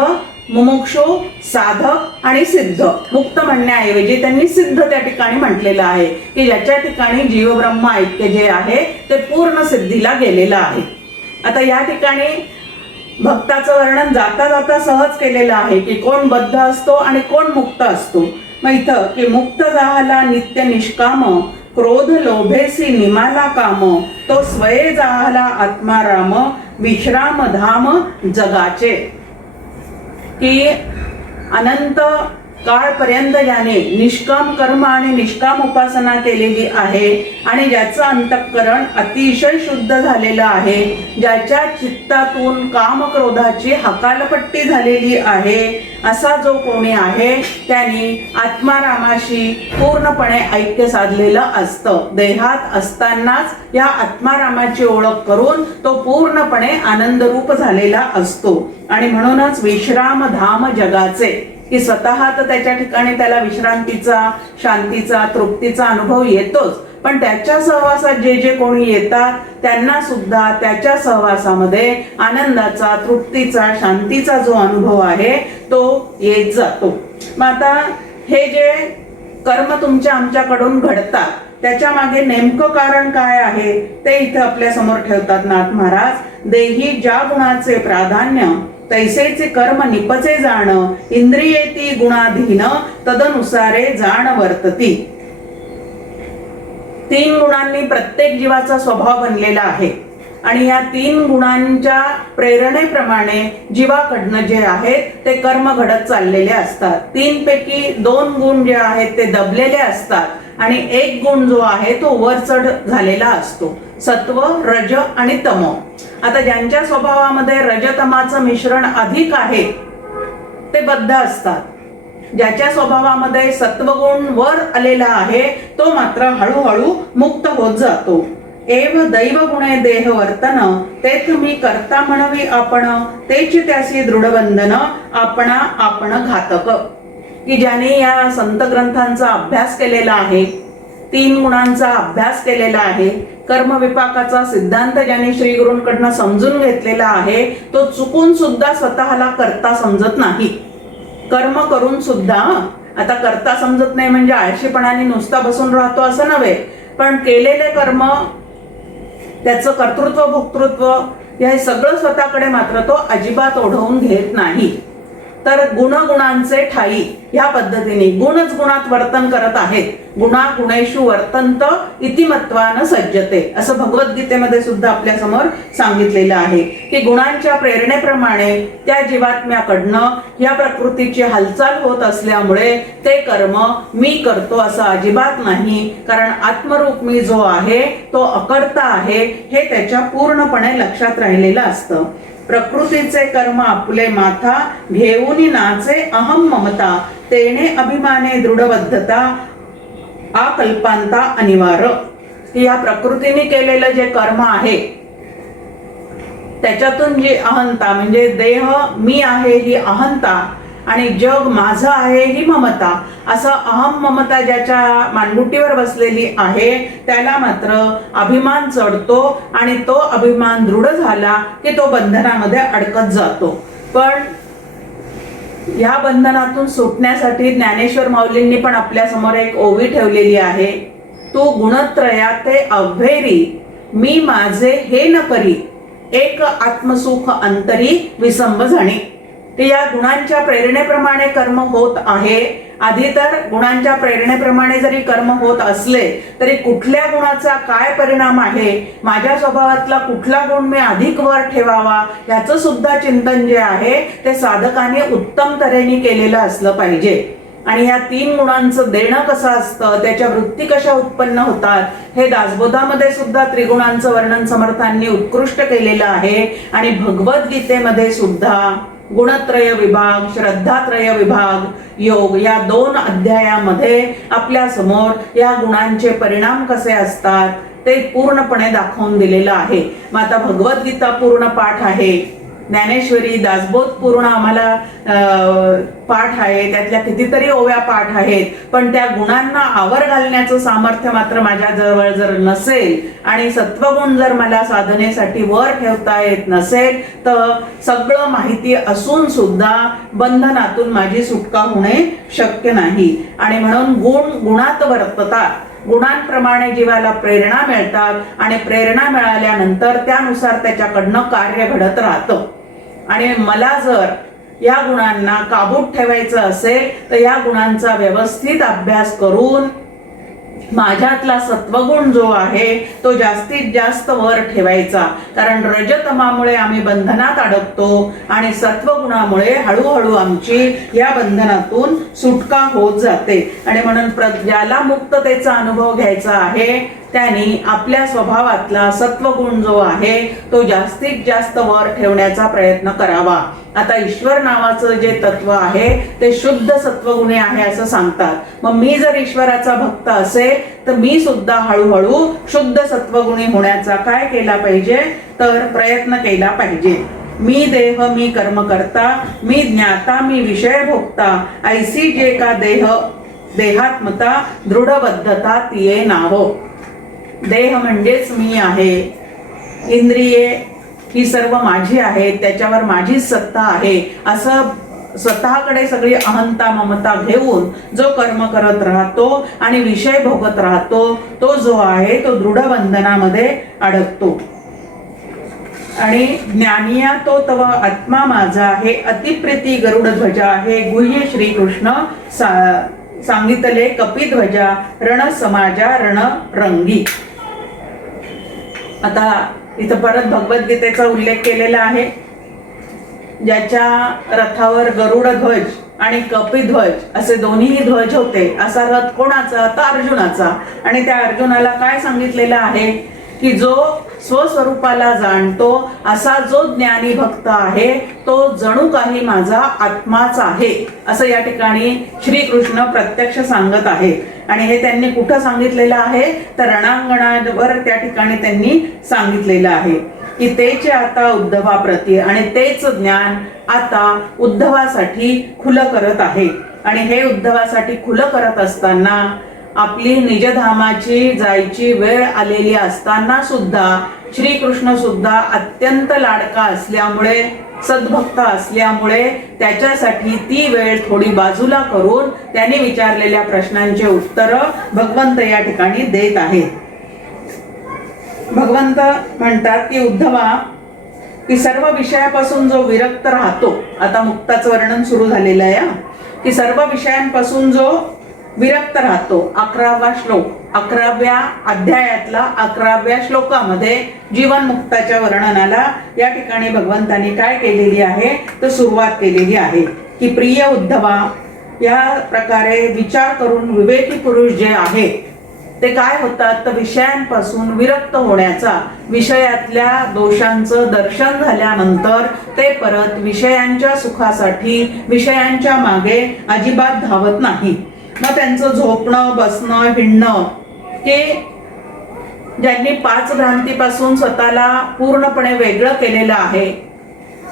मुमुक्षु, साधक आणि सिद्ध. मुक्त म्हणण्याऐवजी त्यांनी सिद्ध त्या ठिकाणी म्हटलेलं आहे की ज्याच्या ठिकाणी जीवब्रह्म ऐक्य जे आहे ते पूर्ण सिद्धीला गेलेलं आहे. आता या ठिकाणी भक्ताचं वर्णन जाता जाता सहज केलेलं आहे की कोण बद्ध असतो आणि कोण मुक्त असतो. मग इथं की मुक्त जाहला नित्य निष्काम, क्रोध लोभेसी निमाला काम, तो स्वये जाहला आत्माराम, विश्राम धाम जगाचे. की अनंत काळपर्यंत ज्याने निष्काम कर्म आणि निष्काम उपासना केलेली आहे आणि ज्याचं अंतःकरण अतिशय शुद्ध झालेलं आहे, ज्याच्या चित्तातून काम क्रोधाची हकालपट्टी झालेली आहे, असा जो कोणी आहे त्याने आत्मारामाशी पूर्णपणे ऐक्य साधलेलं असतं. देहात असतानाच या आत्मारामाची ओळख करून तो पूर्णपणे आनंदरूप झालेला असतो. आणि म्हणूनच विश्राम धाम जगाचे की स्वतः तर त्याच्या ठिकाणी त्याला विश्रांतीचा, शांतीचा, तृप्तीचा अनुभव येतोच, पण त्याच्या सहवासात जे जे कोणी येतात त्यांना सुद्धा त्याच्या सहवासामध्ये आनंदाचा, तृप्तीचा, शांतीचा जो अनुभव आहे तो येत जातो. मग आता हे जे कर्म तुमच्या आमच्याकडून घडतात त्याच्या मागे नेमकं कारण काय आहे ते इथे आपल्या समोर ठेवतात नाथ महाराज. देही ज्या गुणाचे प्राधान्य तैसेचे कर्म निपचे जाण, इंद्रियेती गुणाधीन तदनुसारे जाण वर्तती. 3 गुणांनी प्रत्येक जीवाचा स्वभाव बनलेला आहे आणि या 3 गुणांच्या प्रेरणेप्रमाणे जीवाकडनं जे आहेत ते कर्म घडत चाललेले असतात. 3 पैकी 2 गुण जे आहेत ते दबलेले असतात आणि एक गुण जो आहे तो वरचढ झालेला असतो, सत्व, रज आणि तम. आता ज्यांच्या स्वभावामध्ये रजतमाचं मिश्रण अधिक आहे ते बद्ध असतात. ज्याच्या स्वभावामध्ये सत्वगुण वर आलेला आहे तो मात्र हळूहळू मुक्त होत जातो. एव दैव गुणे देह वर्तन, तेथ मी करता म्हणवी आपण, तेच त्यासी दृढबंधन, आपणा आपण घातक. की ज्याने या संत ग्रंथांचा अभ्यास केलेला आहे, 3 गुणांचा अभ्यास केलेला आहे, कर्मविपाकाचा सिद्धांत ज्याने श्री गुरूंकडनं समजून घेतलेला आहे, तो चुकून सुद्धा स्वतःला करता समजत नाही. कर्म करून सुद्धा, आता करता समजत नाही म्हणजे आळशीपणाने नुसता बसून राहतो असं नव्हे, पण केलेले कर्म, त्याचं कर्तृत्व भोक्तृत्व हे सगळं स्वतःकडे मात्र तो अजिबात ओढवून घेत नाही. तर गुणांचे ठाई ह्या पद्धतीने गुणच गुणात वर्तन करत आहेत. गुणा गुणेषु वर्तंत इतिमत्वान सज्जते, असं भगवद्गीतेमध्ये सुद्धा आपल्या समोर सांगितलेलं आहे की गुणांच्या प्रेरणेप्रमाणे त्या जीवात्म्याकडनं या प्रकृतीची हालचाल होत असल्यामुळे ते कर्म मी करतो असं अजिबात नाही. कारण आत्मरूप मी जो आहे तो अकर्ता आहे हे त्याच्या पूर्णपणे लक्षात राहिलेलं असतं. प्रकृतीचे कर्म आपले माथा, घेऊन नाचे अहम ममता, तेने अभिमाने दृढबद्धता, आकल्पांता अनिवार्य. या प्रकृतीने केलेलं जे कर्म आहे त्याच्यातून जी अहंता म्हणजे देह मी आहे ही अहंता आणि जग माझं आहे ही ममता, असं अहम ममता ज्याच्या मानगुटीवर बसलेली आहे त्याला मात्र अभिमान चढतो आणि तो अभिमान दृढ झाला की तो बंधनामध्ये अडकत जातो. पण या बंधनातून सुटण्यासाठी ज्ञानेश्वर माऊलींनी पण आपल्या समोर एक ओवी ठेवलेली आहे. तू गुणत्रया ते अव्हेरी, मी माझे हे न करी, एक आत्मसुख अंतरी विसंब जाणे. ते या गुणांच्या प्रेरणेप्रमाणे कर्म होत आहे. आधी तर गुणांच्या प्रेरणेप्रमाणे जरी कर्म होत असले तरी कुठल्या गुणाचा काय परिणाम आहे, माझ्या स्वभावातला कुठला गुण मी अधिक वर ठेवावा याचं सुद्धा चिंतन जे आहे ते साधकाने उत्तम तऱ्हेने केलेलं असलं पाहिजे. आणि या 3 गुणांचं देणं कसं असतं, त्याच्या वृत्ती कशा उत्पन्न होतात हे दासबोधामध्ये सुद्धा त्रिगुणांचं वर्णन समर्थांनी उत्कृष्ट केलेलं आहे. आणि भगवद्गीतेमध्ये सुद्धा गुणत्रय विभाग, श्रद्धात्रय विभाग, योग या 2 अध्यायामध्ये आपल्या समोर या गुणांचे परिणाम कसे असतात ते पूर्णपणे दाखवून दिलेलं आहे. मग आता भगवद्गीता पूर्ण पाठ आहे, ज्ञानेश्वरी दासबोध पूर्ण आम्हाला पाठ आहे, त्यातल्या कितीतरी ओव्या पाठ आहेत, पण त्या गुणांना आवर घालण्याचं सामर्थ्य मात्र माझ्या जवळ जर नसेल आणि सत्वगुण जर मला साधनेसाठी वर ठेवता येत नसेल तर सगळं माहिती असून सुद्धा बंधनातून माझी सुटका होणे शक्य नाही. आणि म्हणून गुणात वर्ततात, गुणांप्रमाणे जीवाला प्रेरणा मिळतात आणि प्रेरणा मिळाल्यानंतर त्यानुसार त्याच्याकडनं कार्य घडत राहतं. आणि मला जर या गुणांना काबूत ठेवायचं असेल तर या गुणांचा व्यवस्थित अभ्यास करून माझ्यातला सत्वगुण जो आहे तो जास्तीत जास्त वर ठेवायचा. कारण रजतमामुळे आम्ही बंधनात अडकतो आणि सत्वगुणामुळे हळूहळू आमची या बंधनातून सुटका होत जाते. आणि म्हणून ज्याला मुक्ततेचा अनुभव घ्यायचा आहे त्यांनी आपल्या स्वभावातला सत्वगुण जो आहे तो जास्तीत जास्त वर ठेवण्याचा प्रयत्न करावा. आता ईश्वर नावाचं जे तत्व आहे ते शुद्ध सत्वगुणे आहे असं सांगतात. मग मी जर ईश्वराचा भक्त असेल तर मी सुद्धा हळूहळू शुद्ध सत्वगुणी होण्याचा काय केला पाहिजे तर प्रयत्न केला पाहिजे. मी देह मी कर्म करता, मी ज्ञाता मी विषय भोगता, ऐसी जे का देहात्मता दृढबद्धता तिये नाहो. देह म्हणजेच मी आहे, इंद्रिये ही सर्व माझी आहेत, त्याच्यावर माझीच सत्ता आहे असं स्वतःकडे सगळी अहंता ममता घेऊन जो कर्म करत राहतो आणि विषय भोगत राहतो तो जो आहे तो दृढ बंधनामध्ये अडकतो. आणि ज्ञानिया तो तव आत्मा माझा, हे अतिप्रीती गरुड ध्वजा, हे गुह्य श्रीकृष्ण सांगितले कपिध्वजा, रण समाजा रण रंगी. आता इथं परत भगवद्गीतेचा उल्लेख केलेला आहे. ज्याच्या रथावर गरुड ध्वज आणि कपिध्वज असे दोन्ही ध्वज होते. असा रथ कोणाचा? तर अर्जुनाचा. आणि त्या अर्जुनाला काय सांगितलेलं आहे की जो स्वस्वरूपाला जाणतो असा जो ज्ञानी भक्त आहे तो जणू काही माझा आत्माच आहे, असं या ठिकाणी श्रीकृष्ण प्रत्यक्ष सांगत आहे. आणि हे त्यांनी कुठं सांगितलेलं आहे? तर रणांगणावर त्या ठिकाणी त्यांनी सांगितलेलं आहे की तेच आता उद्धवाप्रती, आणि तेच ज्ञान आता उद्धवासाठी खुलं करत आहे. आणि हे उद्धवासाठी खुलं करत असताना आपली निजधामाची जायची वेळ आलेली असताना सुद्धा श्रीकृष्ण सुद्धा अत्यंत लाडका असल्यामुळे, सद्भक्त असल्यामुळे त्याच्यासाठी ती वेळ थोडी बाजूला करून त्यांनी विचारलेल्या प्रश्नांचे उत्तर भगवंत या ठिकाणी देत आहेत. भगवंत म्हणतात की उद्धवा, की सर्व विषयापासून जो विरक्त राहतो, आता मुक्ताचं वर्णन सुरू झालेलं आहे, की सर्व विषयांपासून जो विरक्त राहतो. 11वा श्लोक, 11व्या अध्यायातला 11व्या श्लोकामध्ये जीवन मुक्ताच्या वर्णनाला या ठिकाणी भगवंतांनी काय केलेली आहे तर सुरुवात केलेली आहे की प्रिय उद्धवा, या प्रकारे विचार करून विवेकी पुरुष जे आहे ते काय होतात तर विषयांपासून विरक्त होण्याचा, विषयातल्या दोषांचं दर्शन झाल्यानंतर ते परत विषयांच्या सुखासाठी विषयांच्या मागे अजिबात धावत नाही. मग त्यांचं झोपणं, बसणं, हिंडणं हे ज्यांनी 5 भ्रांतीपासून स्वतःला पूर्णपणे वेगळं केलेलं आहे,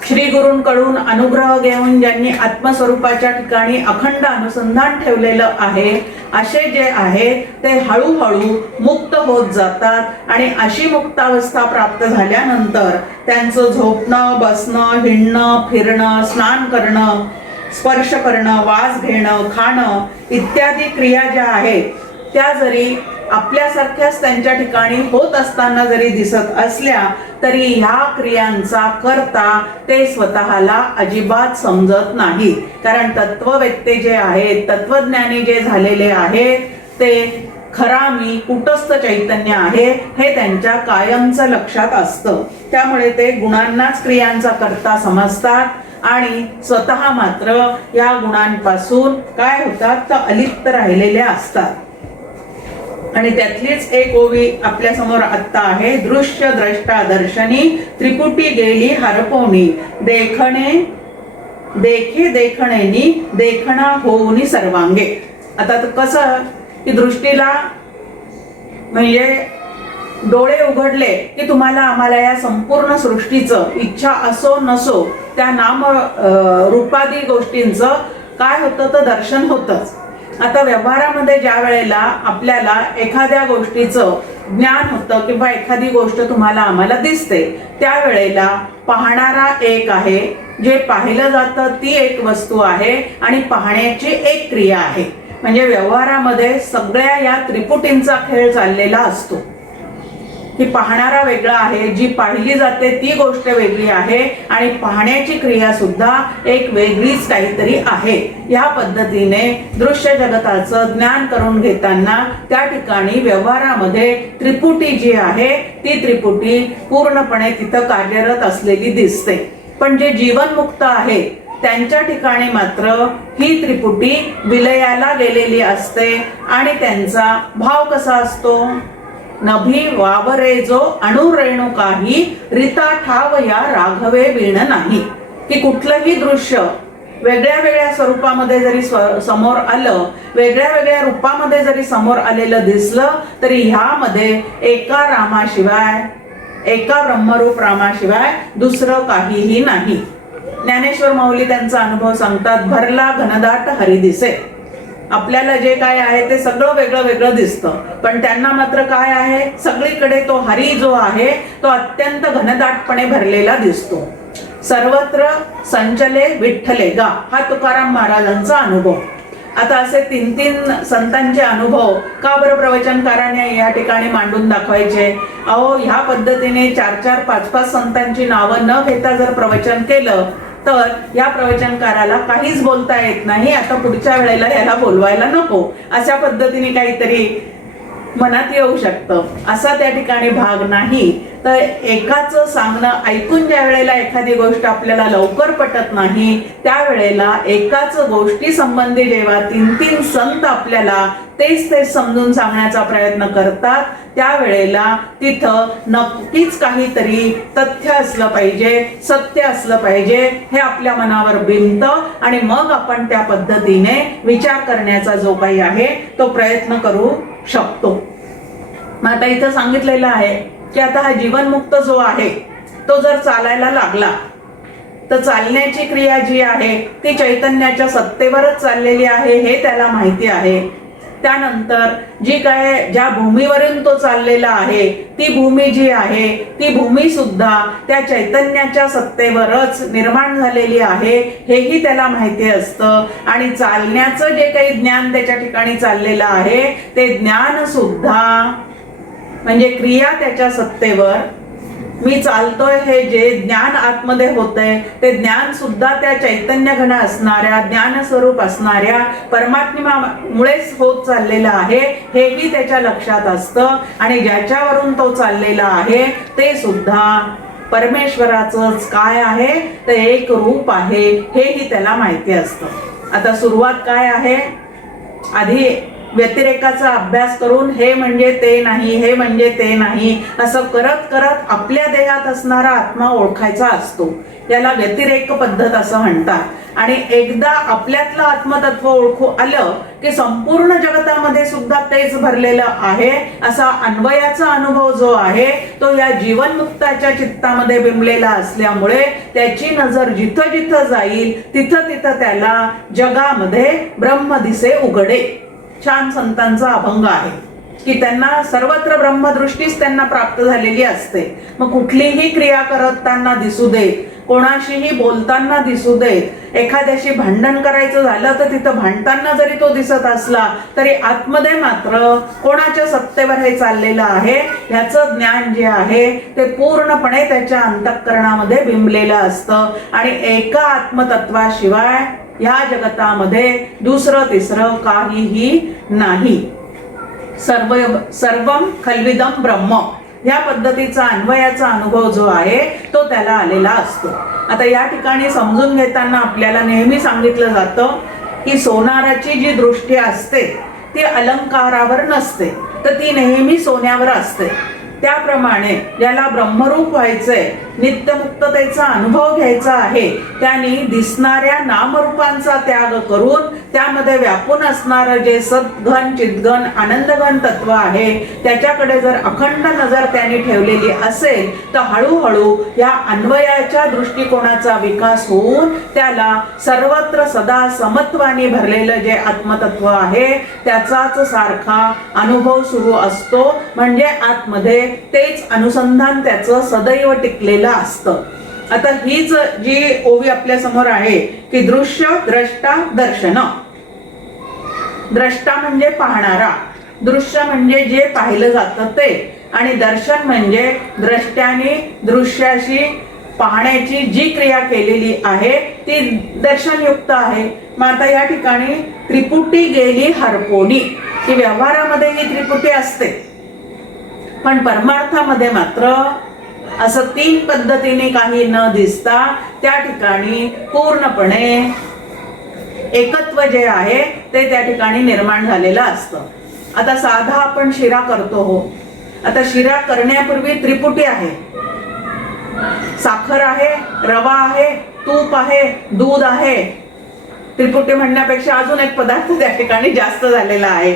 श्री गुरूंकडून अनुग्रह घेऊन ज्यांनी आत्मस्वरूपाच्या ठिकाणी अखंड अनुसंधान ठेवलेलं आहे, असे जे आहे ते हळूहळू मुक्त होत जातात. आणि अशी मुक्तावस्था प्राप्त झाल्यानंतर त्यांचं झोपणं, बसणं, हिंडणं, फिरणं, स्नान करणं, स्पर्श करणं, वास घेणं, खाणं इत्यादी क्रिया ज्या आहेत त्या जरी आपल्यासारख्याच त्यांच्या ठिकाणी होत असताना जरी दिसत असल्या तरी ह्या क्रियांचा करता ते स्वतःला अजिबात समजत नाही. कारण तत्ववेत्ते जे आहेत, तत्वज्ञानी जे झालेले आहेत ते खरा मी कुटस्थ चैतन्य आहे हे त्यांच्या कायमचं लक्षात असतं. त्यामुळे ते गुणांनाच क्रियांचा करता समजतात आणि स्वतः मात्र या गुणांपासून काय होतात तर अलिप्त राहिलेले असतात. आणि त्यातलीच एक ओवी आपल्या समोर आत्ता आहे, दृश्य द्रष्टा दर्शनी त्रिपुटी गेली हरपोनी, देखणे देखे देखणेनी देखणा होऊनी सर्वांगे. आता कसं की दृष्टीला म्हणजे डोळे उघडले की तुम्हाला आम्हाला या संपूर्ण सृष्टीचं इच्छा असो नसो त्या नाम रूपादी गोष्टींचं काय होतं तर दर्शन होतंच. आता व्यवहारामध्ये ज्या वेळेला आपल्याला एखाद्या गोष्टीचं ज्ञान होतं किंवा एखादी गोष्ट तुम्हाला आम्हाला दिसते त्यावेळेला पाहणारा एक आहे, जे पाहिलं जातं ती एक वस्तू आहे आणि पाहण्याची एक क्रिया आहे. म्हणजे व्यवहारामध्ये सगळ्या या त्रिपुटींचा खेळ चाललेला असतो की पाहणारा वेगळा आहे, जी पाहिली जाते ती गोष्ट वेगळी आहे आणि पाहण्याची क्रिया सुद्धा एक वेगळीच काहीतरी आहे. या पद्धतीने दृश्य जगताचं ज्ञान करून घेताना त्या ठिकाणी व्यवहारामध्ये त्रिपुटी जी आहे ती त्रिपुटी पूर्णपणे तिथं कार्यरत असलेली दिसते. पण जे जीवनमुक्त आहे त्यांच्या ठिकाणी मात्र ही त्रिपुटी विलयाला गेलेली असते आणि त्यांचा भाव कसा असतो, नभी वावरे जो अणुरेणू काही रीता ठाव या राघवे वीण नाही. की कुठलंही दृश्य वेगळ्या वेगळ्या स्वरूपामध्ये जरी समोर आलं, वेगळ्या वेगळ्या रूपामध्ये जरी समोर आलेलं दिसलं तरी ह्यामध्ये एका रामाशिवाय, एका ब्रह्मरूप रामाशिवाय दुसरं काहीही नाही. ज्ञानेश्वर माऊली त्यांचा अनुभव सांगतात, भरला घनदाट हरी दिसे. आपल्याला जे काय आहे ते सगळं वेगळं वेगळं दिसतं, पण त्यांना मात्र काय आहे सगळीकडे तो हरी जो आहे तो अत्यंत घनदाटपणे भरलेला दिसतो. सर्वत्र संचले विठ्ठले गा, हा तुकाराम महाराजांचा अनुभव. आता असे 3 संतांचे अनुभव का बरं प्रवचनकाराने या ठिकाणी मांडून दाखवायचे? अहो, ह्या पद्धतीने 4-4, 5-5 संतांची नावं न घेता जर प्रवचन केलं तर या प्रवचनकाराला काहीच बोलता येत नाही, आता पुढच्या वेळेला याला बोलवायला नको अशा पद्धतीने काहीतरी मनात येऊ शकतं. असा त्या ठिकाणी भाग नाही. तर एकाचं सांगणं ऐकून ज्या वेळेला एखादी गोष्ट आपल्याला लवकर पटत नाही, त्यावेळेला एकाच गोष्टी संबंधी जेव्हा 3-3 संत आपल्याला तेच समजून सांगण्याचा प्रयत्न करतात, त्यावेळेला तिथं नक्कीच काहीतरी तथ्य असलं पाहिजे, सत्य असलं पाहिजे, हे आपल्या मनावर बिंबतं आणि मग आपण त्या पद्धतीने विचार करण्याचा जो काही आहे तो प्रयत्न करू शकतो. मग आता इथं सांगितलेलं आहे की आता हा जीवनमुक्त जो आहे तो जर चालायला लागला तर चालण्याची क्रिया जी आहे ती चैतन्याच्या सत्तेवरच चाललेली आहे हे त्याला माहिती आहे. त्यानंतर जी काय ज्या भूमीवरून तो चाललेला आहे ती भूमी जी आहे ती भूमी सुद्धा त्या चैतन्याच्या सत्तेवरच निर्माण झालेली आहे हेही त्याला माहिती असतं. आणि चालण्याचं जे काही ज्ञान त्याच्या ठिकाणी चाललेलं आहे ते ज्ञान सुद्धा म्हणजे क्रिया त्याच्या सत्तेवर, मी चालतोय हे जे ज्ञान आतमध्ये होतंय ते ज्ञान सुद्धा त्या चैतन्य घन असणाऱ्या ज्ञान स्वरूप असणाऱ्या परमात्म्यामुळेच होत चाललेलं आहे हेही त्याच्या लक्षात असतं. आणि ज्याच्यावरून तो चाललेला आहे ते सुद्धा परमेश्वराचंच काय आहे ते एक रूप आहे हेही त्याला माहिती असतं. आता सुरुवात काय आहे, आधी व्यतिरेकाचा अभ्यास करून हे म्हणजे ते नाही, हे म्हणजे ते नाही असं करत करत आपल्या देहात असणारा आत्मा ओळखायचा असतो. याला व्यतिरेक पद्धत असं म्हणतात. आणि एकदा आपल्यातलं आत्मतत्व ओळखू आलं की संपूर्ण जगतामध्ये सुद्धा तेच भरलेलं आहे असा अन्वयाचा अनुभव जो आहे तो या जीवनमुक्ताच्या चित्तामध्ये बिंबलेला असल्यामुळे त्याची नजर जिथं जिथं जाईल तिथं तिथं त्याला जगामध्ये ब्रह्म दिसे उघडे. छान संतांचा अभंग आहे की त्यांना सर्वत्र ब्रह्मदृष्टीच त्यांना प्राप्त झालेली असते. मग कुठलीही क्रिया करताना दिसू दे, कोणाशीही बोलताना दिसू दे, एखाद्याशी भांडण करायचं झालं तर तिथं भांडताना जरी तो दिसत असला तरी आतमध्ये मात्र कोणाच्या सत्तेवर हे चाललेलं आहे ह्याचं ज्ञान जे आहे ते पूर्णपणे त्याच्या अंतःकरणामध्ये बिंबलेलं असतं. आणि एका आत्मतत्वाशिवाय या जगतामध्ये दुसरं तिसरं काहीही नाही. सर्वम खल्विदम ब्रह्म या पद्धतीचा अन्वयाचा अनुभव जो आहे तो त्याला आलेला असतो. आता या ठिकाणी समजून घेताना आपल्याला नेहमी सांगितलं जातं की सोनाराची जी दृष्टी असते ती अलंकारावर नसते तर ती नेहमी सोन्यावर असते. त्याप्रमाणे ज्याला ब्रह्मरूप व्हायचंय, नित्यमुक्ततेचा अनुभव घ्यायचा आहे, त्यांनी दिसणाऱ्या नामरूपांचा त्याग करून त्यामध्ये व्यापून असणारं जे सद्घन चिद्घन आनंदघन तत्व आहे त्याच्याकडे जर अखंड नजर त्यांनी ठेवलेली असेल तर हळूहळू या अन्वयाच्या दृष्टिकोनाचा विकास होऊन त्याला सर्वत्र सदा समत्वाने भरलेलं जे आत्मतत्व आहे त्याचाच सारखा अनुभव सुरू असतो. म्हणजे आतमध्ये तेच अनुसंधान त्याचं सदैव टिकलेलं असतं. आता हीच जी ओवी आपल्या समोर आहे की दृश्य द्रष्टा दर्शन. द्रष्टा म्हणजे पाहणारा, दृश्य म्हणजे जे पाहिलं जातं ते, आणि दर्शन म्हणजे द्रष्ट्याने दृश्याशी पाहण्याची जी क्रिया केलेली आहे ती दर्शनयुक्त आहे. मग आता या ठिकाणी त्रिपुटी गेली हरपोनी की व्यवहारामध्ये ही त्रिपुटी असते पण परमार्थामध्ये मात्र असं 3 पद्धतीने काही न दिसता त्या ठिकाणी पूर्णपणे एकत्व जे आहे ते त्या ठिकाणी निर्माण झालेलं असतं. आता साधा आपण शिरा करतो हो, आता शिरा करण्यापूर्वी त्रिपुटी आहे, साखर आहे, रवा आहे, तूप आहे, दूध आहे. त्रिपुटी म्हणण्यापेक्षा अजून एक पदार्थ त्या ठिकाणी जास्त झालेला आहे.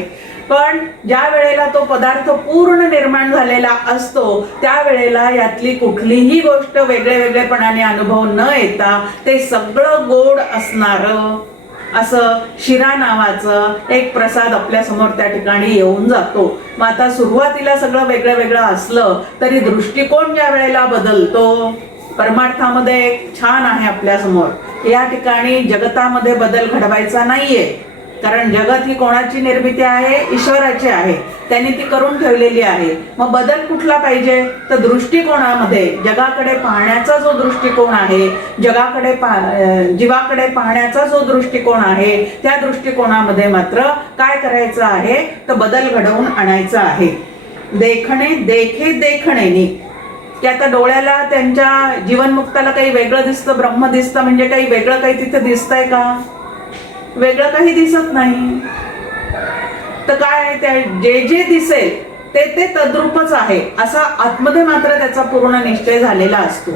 पण ज्या वेळेला तो पदार्थ पूर्ण निर्माण झालेला असतो त्यावेळेला यातली कुठलीही गोष्ट वेगळे वेगळेपणाने अनुभव न येता ते सगळं गोड असणारं असं शिरा नावाचं एक प्रसाद आपल्या समोर त्या ठिकाणी येऊन जातो. मग आता सुरुवातीला सगळं वेगळं वेगळं असलं तरी दृष्टिकोन ज्या वेळेला बदलतो, परमार्थामध्ये एक छान आहे आपल्या समोर, या ठिकाणी जगतामध्ये बदल घडवायचा नाहीये कारण जगत ही कोणाची निर्मिती आहे, ईश्वराची आहे, त्यांनी ती करून ठेवलेली आहे. मग बदल कुठला पाहिजे तर दृष्टिकोनामध्ये, जगाकडे पाहण्याचा जो दृष्टिकोन आहे, जीवाकडे पाहण्याचा जो दृष्टिकोन आहे त्या दृष्टिकोनामध्ये मात्र काय करायचं आहे तर बदल घडवून आणायचा आहे. देखणे देखे देखणेनी, की आता डोळ्याला त्यांच्या जीवनमुक्ताला काही वेगळं दिसतं, ब्रह्म दिसतं, म्हणजे काही वेगळं काही तिथे दिसतंय का? वेगळं काही दिसत नाही. तर काय, जे जे दिसेल ते ते तद्रूपच आहे असा आतमध्ये मात्र त्याचा पूर्ण निश्चय झालेला असतो.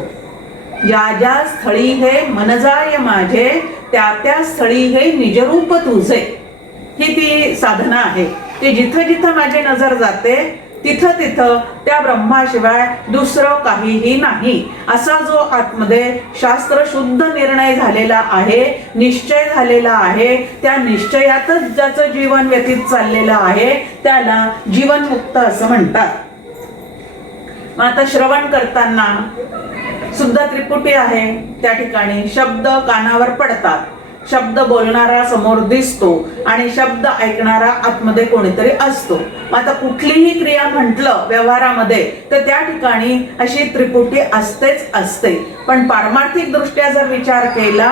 ज्या ज्या स्थळी हे मन जाय माझे, त्या त्या स्थळी हे निजरूप तुझे. ही ती साधना आहे की जिथं जिथं माझी नजर जाते तिथं तिथं त्या ब्रह्माशिवाय दुसरं काहीही नाही असा जो आतमध्ये शास्त्र शुद्ध निर्णय झालेला आहे, निश्चय झालेला आहे, त्या निश्चयातच ज्याचं जीवन व्यतीत चाललेलं आहे त्याला जीवनमुक्त असं म्हणतात. मग आता श्रवण करताना सुद्धा त्रिपुटी आहे. त्या ठिकाणी शब्द कानावर पडतात, शब्द बोलणारा समोर दिसतो आणि शब्द ऐकणारा आतमध्ये कोणीतरी असतो. आता कुठलीही क्रिया म्हटलं व्यवहारामध्ये तर त्या ठिकाणी अशी त्रिपुटी असतेच असते. पण पारमार्थिक दृष्ट्या जर विचार केला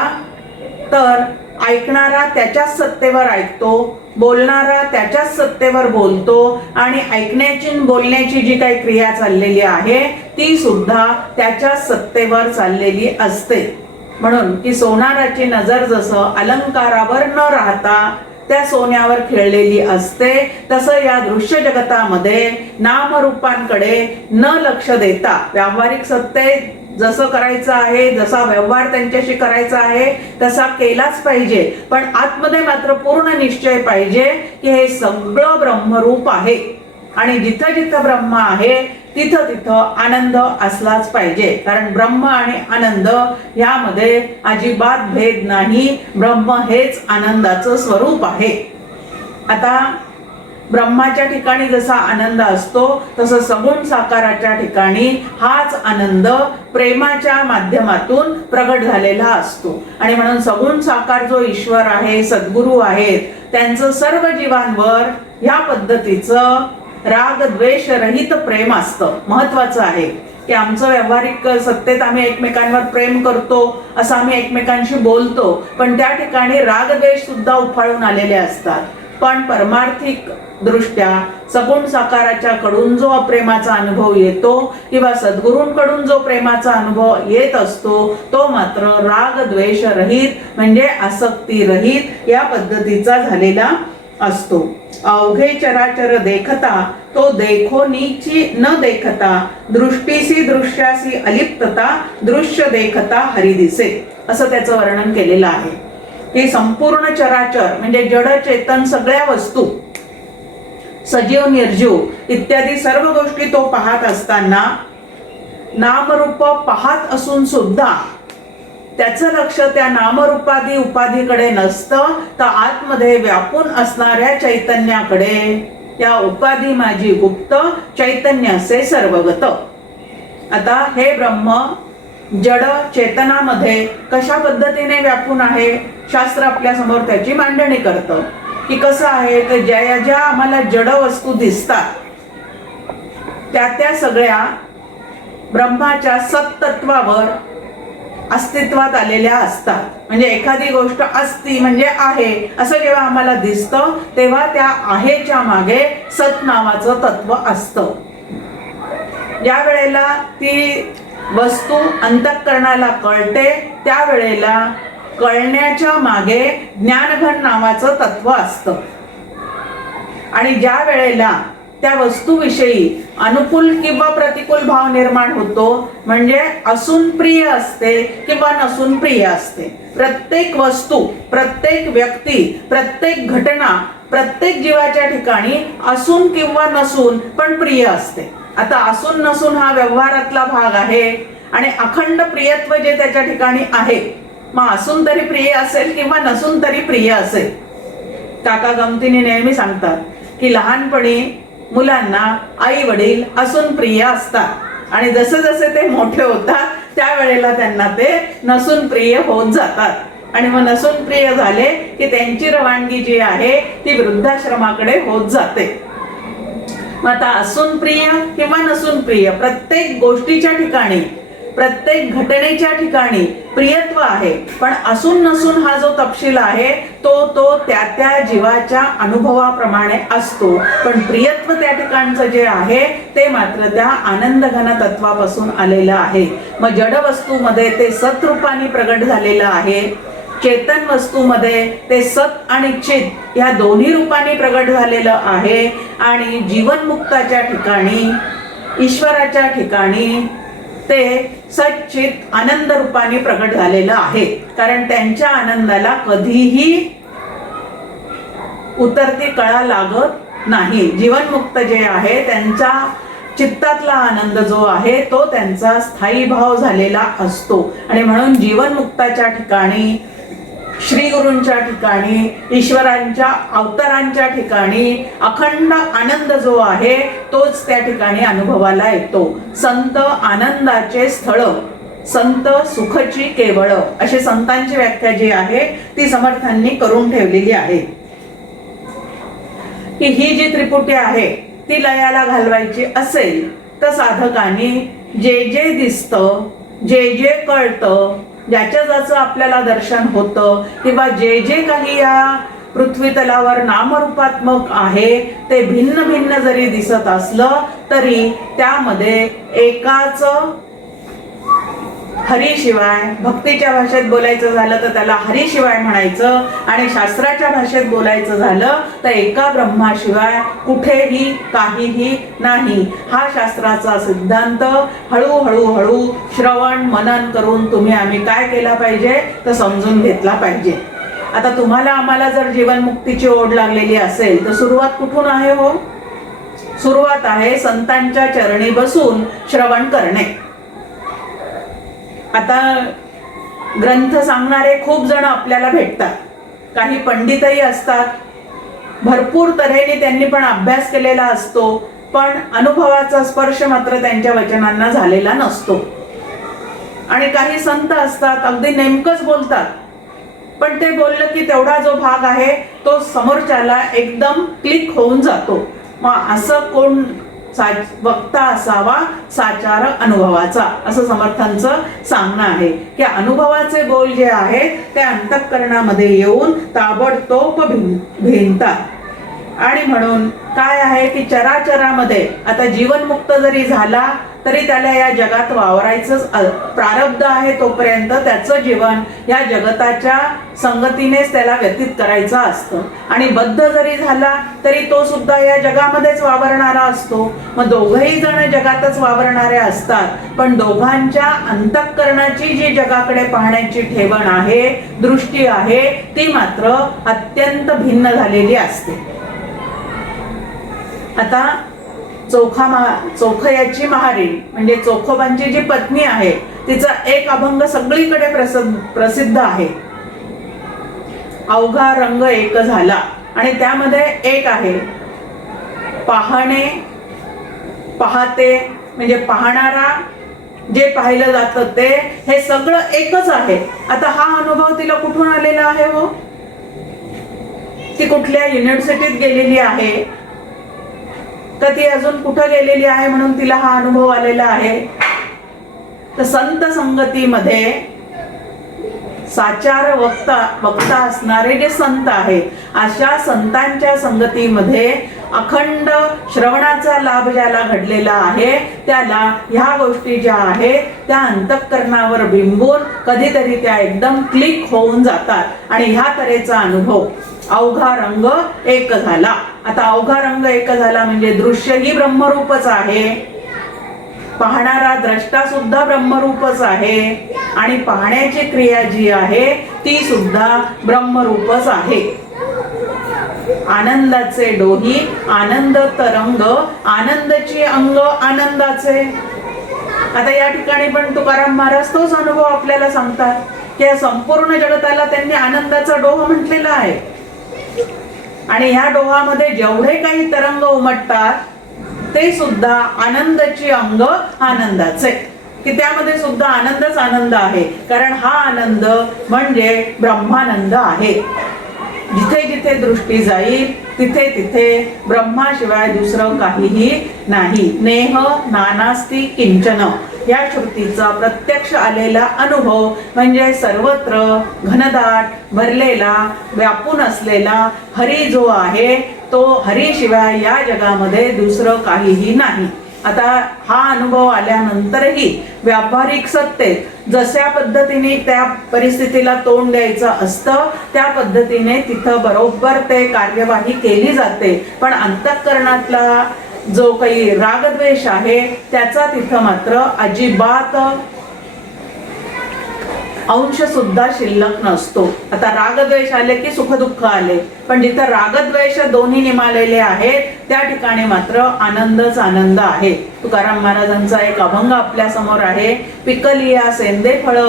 तर ऐकणारा त्याच्याच सत्तेवर ऐकतो, बोलणारा त्याच्याच सत्तेवर बोलतो आणि ऐकण्याची बोलण्याची जी काही क्रिया चाललेली आहे ती सुद्धा त्याच्याच सत्तेवर चाललेली असते. म्हणून की सोनाराची नजर जसं अलंकारावर न राहता त्या सोन्यावर खेळलेली असते, तसं या दृश्य जगतामध्ये नामरूपांकडे न लक्ष देता व्यावहारिक सत्ते जसं करायचं आहे, जसा व्यवहार त्यांच्याशी करायचा आहे तसा केलाच पाहिजे, पण आतमध्ये मात्र पूर्ण निश्चय पाहिजे की हे सगळं ब्रह्मरूप आहे आणि जिथं जिथं ब्रह्म आहे तिथं तिथं आनंद असलाच पाहिजे. कारण ब्रह्म आणि आनंद यामध्ये अजिबात भेद नाही. ब्रह्म हेच आनंदाचं स्वरूप आहे. आता ब्रह्माच्या ठिकाणी जसा आनंद असतो तसं सगुण साकाराच्या ठिकाणी हाच आनंद प्रेमाच्या माध्यमातून प्रगट झालेला असतो. आणि म्हणून सगुण साकार जो ईश्वर आहे, सद्गुरू आहेत, त्यांचं सर्व जीवांवर या पद्धतीचं राग द्वेष रहित प्रेम असतं. महत्वाचं आहे की आमचं व्यावहारिक सत्तेत आम्ही एकमेकांवर प्रेम करतो, असं आम्ही एकमेकांशी बोलतो, पण त्या ठिकाणी राग द्वेष सुद्धा उफाळून आलेले असतात. पण परमार्थिक दृष्ट्या सगुण साकाराच्या कडून जो प्रेमाचा अनुभव येतो किंवा सद्गुरूंकडून जो प्रेमाचा अनुभव येत असतो तो मात्र राग द्वेष रहित म्हणजे आसक्ती रहित या पद्धतीचा झालेला असतो. अवघे चराचर देखता तो देखो नीची न देखता, दृष्टीसी दृश्यासी अलिप्तता, दृश्य देखता हरी दिसे, असं त्याचं वर्णन केलेलं आहे. हे संपूर्ण चराचर म्हणजे जड चेतन सगळ्या वस्तू, सजीव निर्जीव इत्यादी सर्व गोष्टी तो पाहत असताना नामरूप पाहत असून सुद्धा त्याचं लक्ष त्या नामरूपादी उपाधीकडे नसतं, तर आतमध्ये व्यापून असणाऱ्या चैतन्याकडे. त्या उपाधी माझी गुप्त, चैतन्य असे सर्वगत. आता हे ब्रह्म जड चेतनामध्ये कशा पद्धतीने व्यापून आहे शास्त्र आपल्या समोर त्याची मांडणी करतं की कसं आहे तर ज्या ज्या आम्हाला जड वस्तू दिसतात त्या त्या सगळ्या ब्रह्माच्या सत्तत्वावर अस्तित्वात आलेल्या असतात. म्हणजे एखादी गोष्ट असती म्हणजे आहे असं जेव्हा आम्हाला दिसतं तेव्हा त्या आहेच्या मागे सत नावाचं तत्व असतं. ज्या वेळेला ती वस्तू अंतःकरणाला कळते त्यावेळेला कळण्याच्या मागे ज्ञानघन नावाचं तत्व असतं. आणि ज्या वेळेला त्या वस्तूविषयी अनुकूल किंवा प्रतिकूल भाव निर्माण होतो म्हणजे असून प्रिय असते किंवा नसून प्रिय असते. प्रत्येक वस्तू, प्रत्येक व्यक्ती, प्रत्येक घटना प्रत्येक जीवाच्या ठिकाणी असून किंवा नसून पण प्रिय असते. आता असून नसून हा व्यवहारातला भाग आहे आणि अखंड प्रियत्व जे त्याच्या ठिकाणी आहे, मग असून तरी प्रिय असेल किंवा नसून तरी प्रिय असेल. काका गमतीने नेहमी सांगतात की लहानपणी मुलांना आई वडील असून प्रिय असतात आणि जसे जसे ते मोठे होतात त्यावेळेला त्यांना ते नसून प्रिय होत जातात आणि मग नसून प्रिय झाले की त्यांची रवानगी जी आहे ती वृद्धाश्रमाकडे होत जाते. मग आता असून प्रिय किंवा नसून प्रिय प्रत्येक गोष्टीच्या ठिकाणी प्रत्येक घटनेच्या ठिकाणी प्रियत्व आहे, पण असून नसून हा जो तपशील आहे तो त्या त्या जीवाच्या अनुभवाप्रमाणे असतो. पण प्रियत्व त्या ठिकाणचं जे आहे ते मात्र त्या आनंद घन तत्वापासून आलेलं आहे. मग जड वस्तूमध्ये ते सत्रूपाने प्रगट झालेलं आहे, चेतन वस्तूमध्ये ते सत आणि चित या दोन्ही रूपाने प्रगट झालेलं आहे, आणि जीवनमुक्ताच्या ठिकाणी ईश्वराच्या ठिकाणी ते सच्चित आनंद रूपाने प्रगट झालेलं आहे. कारण त्यांच्या आनंदाला कधीही उतरती कळा लागत नाही. जीवनमुक्त जे आहे त्यांचा चित्तातला आनंद जो आहे तो त्यांचा स्थायी भाव झालेला असतो. आणि म्हणून जीवनमुक्ताच्या ठिकाणी, श्री गुरूंच्या ठिकाणी, ईश्वरांच्या अवतारांच्या ठिकाणी अखंड आनंद जो आहे तोच त्या ठिकाणी अनुभवाला येतो. संत आनंदाचे स्थळ, संत सुखची केवळ, अशी संतांची व्याख्या जी आहे ती समर्थांनी करून ठेवलेली आहे. की ही जी त्रिपुटी आहे ती लयाला घालवायची असेल तर साधकांनी जे जे दिसतं, जे जे कळतं, ज्याच्या ज्याचं आपल्याला दर्शन होतं, किंवा जे जे काही या पृथ्वी तलावर नामरूपात्मक आहे ते भिन्न भिन्न जरी दिसत असलं तरी त्यामध्ये एकाच हरिशिवाय, भक्तीच्या भाषेत बोलायचं झालं तर त्याला हरिशिवाय म्हणायचं, आणि शास्त्राच्या भाषेत बोलायचं झालं तर एका ब्रह्माशिवाय कुठेही काहीही नाही. हा शास्त्राचा सिद्धांत हळूहळू श्रवण मनन करून तुम्ही आम्ही काय केला पाहिजे तर समजून घेतला पाहिजे. आता तुम्हाला आम्हाला जर जीवनमुक्तीची ओढ लागलेली असेल तर सुरुवात कुठून आहे हो? सुरुवात आहे संतांच्या चरणी बसून श्रवण करणे. आता ग्रंथ सांगणारे खूप जण आपल्याला भेटतात, काही पंडितही असतात, भरपूर तऱ्हेने त्यांनी पण अभ्यास केलेला असतो, पण अनुभवाचा स्पर्श मात्र त्यांच्या वचनांना झालेला नसतो. आणि काही संत असतात अगदी नेमकंच बोलतात, पण ते बोललं की तेवढा जो भाग आहे तो समोरच्याला एकदम क्लिक होऊन जातो. मग असं कोण वक्ता असावा साचार अनुभवाचा, असं समर्थांचं सांगणं आहे की अनुभवाचे बोल जे आहेत ते अंतःकरणामध्ये येऊन ताबडतोब भिनतात. आणि म्हणून काय आहे की चराचरामध्ये आता जीवनमुक्त जरी झाला तरी त्याला या जगात वावरायचं प्रारब्ध आहे, तोपर्यंत त्याचं जीवन या जगताच्या संगतीनेच त्याला व्यतीत करायचं असतं. आणि बद्ध जरी झाला तरी तो सुद्धा या जगामध्येच वावरणारा असतो. मग दोघही जण जगातच वावरणारे असतात, पण दोघांच्या अंतःकरणाची जी जगाकडे पाहण्याची ठेवण आहे, दृष्टी आहे, ती मात्र अत्यंत भिन्न झालेली असते. आता चोखयाची महारी म्हणजे चोखोबांची जी पत्नी आहे तिचा एक अभंग सगळीकडे प्रसिद्ध आहे, अवघा रंग एक झाला. आणि त्यामध्ये एक आहे पाहणे, पाहते म्हणजे पाहणारा, जे पाहिलं जातं ते, हे सगळं एकच आहे. आता हा अनुभव तिला कुठून आलेला आहे हो? ती कुठल्या युनिव्हर्सिटीत गेलेली आहे का ती अजून कुठं गेलेली आहे म्हणून तिला हा अनुभव आलेला आहे? तर संत संगतीमध्ये साचार वक्ता असणारे जे संत आहेत, अशा संतांच्या संगतीमध्ये अखंड श्रवणाचा लाभ ज्याला घडलेला आहे त्याला ह्या गोष्टी ज्या आहेत त्या अंतःकरणावर बिंबून कधीतरी त्या एकदम क्लिक होऊन जातात. आणि ह्या तऱ्हेचा अनुभव अवघा रंग एक झाला. आता अवघा रंग एक झाला म्हणजे दृश्य ही ब्रह्मरूपच आहे, पाहणारा द्रष्टा सुद्धा ब्रह्मरूपच आहे, आणि पाहण्याची क्रिया जी आहे ती सुद्धा ब्रह्मरूपच आहे. आनंदाचे डोही आनंद तरंग, आनंदाची अंग आनंदाचे. आता या ठिकाणी पण तुकाराम महाराज तोच अनुभव आपल्याला सांगतात की या संपूर्ण जगताला त्यांनी आनंदाचा डोह म्हटलेला आहे. आणि ह्या डोहामध्ये जेवढे काही तरंग उमटतात ते सुद्धा आनंदाची अंग आनंदाचे, की त्यामध्ये सुद्धा आनंदच आनंद आहे. कारण हा आनंद म्हणजे ब्रह्मानंद आहे. जिथे जिथे दृष्टी जाईल तिथे तिथे ब्रह्माशिवाय दुसरं काहीही नाही. नेह नानास्ति किंचन, या श्रुतीचा प्रत्यक्ष आलेला अनुभव म्हणजे सर्वत्र घनदाट भरलेला व्यापून असलेला हरी जो आहे तो हरीशिवाय या जगामध्ये दुसरं काहीही नाही. आता हा अनुभव आल्यानंतरही व्यावहारिक सत्तेत जशा पद्धतीने त्या परिस्थितीला तोंड द्यायचं असतं त्या पद्धतीने तिथं बरोबर ते कार्यवाही केली जाते. पण अंतःकरणातला जो काही रागद्वेष आहे त्याचा तिथं मात्र अजिबात अंश सुद्धा शिल्लक नसतो. आता रागद्वेष आले की सुखदुःख आले, पण जिथं रागद्वेष दोन्ही निमालेले आहेत त्या ठिकाणी मात्र आनंदच आनंद आहे. तुकाराम महाराजांचा एक अभंग आपल्या समोर आहे. पिकलिया सेंदे फळ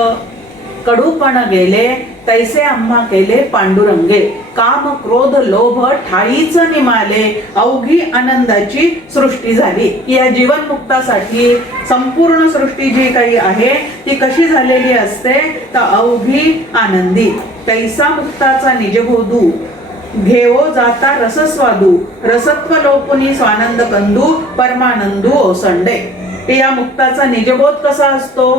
कडूपण गेले तैसे आम्हा केले पांडुरंगे. काम क्रोध लोभ ठाईच निमाले अवघी आनंदाची सृष्टी झाली. या जीवनमुक्तासाठी संपूर्ण सृष्टी जी काही आहे ती कशी झालेली असते तर अवघी आनंदी. तैसा मुक्ताचा निजबोधू घेवो जाता रसस्वादू रसत्व लोपुनी स्वानंद कंदू परमानंदू ओसंडे. या मुक्ताचा निजबोध कसा असतो.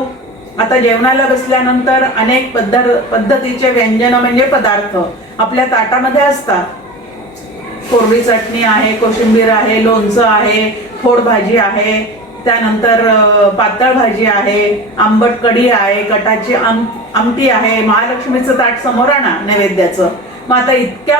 आता जेवणाला बसल्यानंतर अनेक पद्धतीचे व्यंजन म्हणजे पदार्थ आपल्या ताटामध्ये असतात. कोरडी चटणी आहे, कोशिंबीर आहे, लोणचं आहे, फोड भाजी आहे, त्यानंतर पातळ भाजी आहे, आंबट कढी आहे, कटाची आमटी आहे, महालक्ष्मीचं ताट समोर आणा नैवेद्याचं. मग आता इतक्या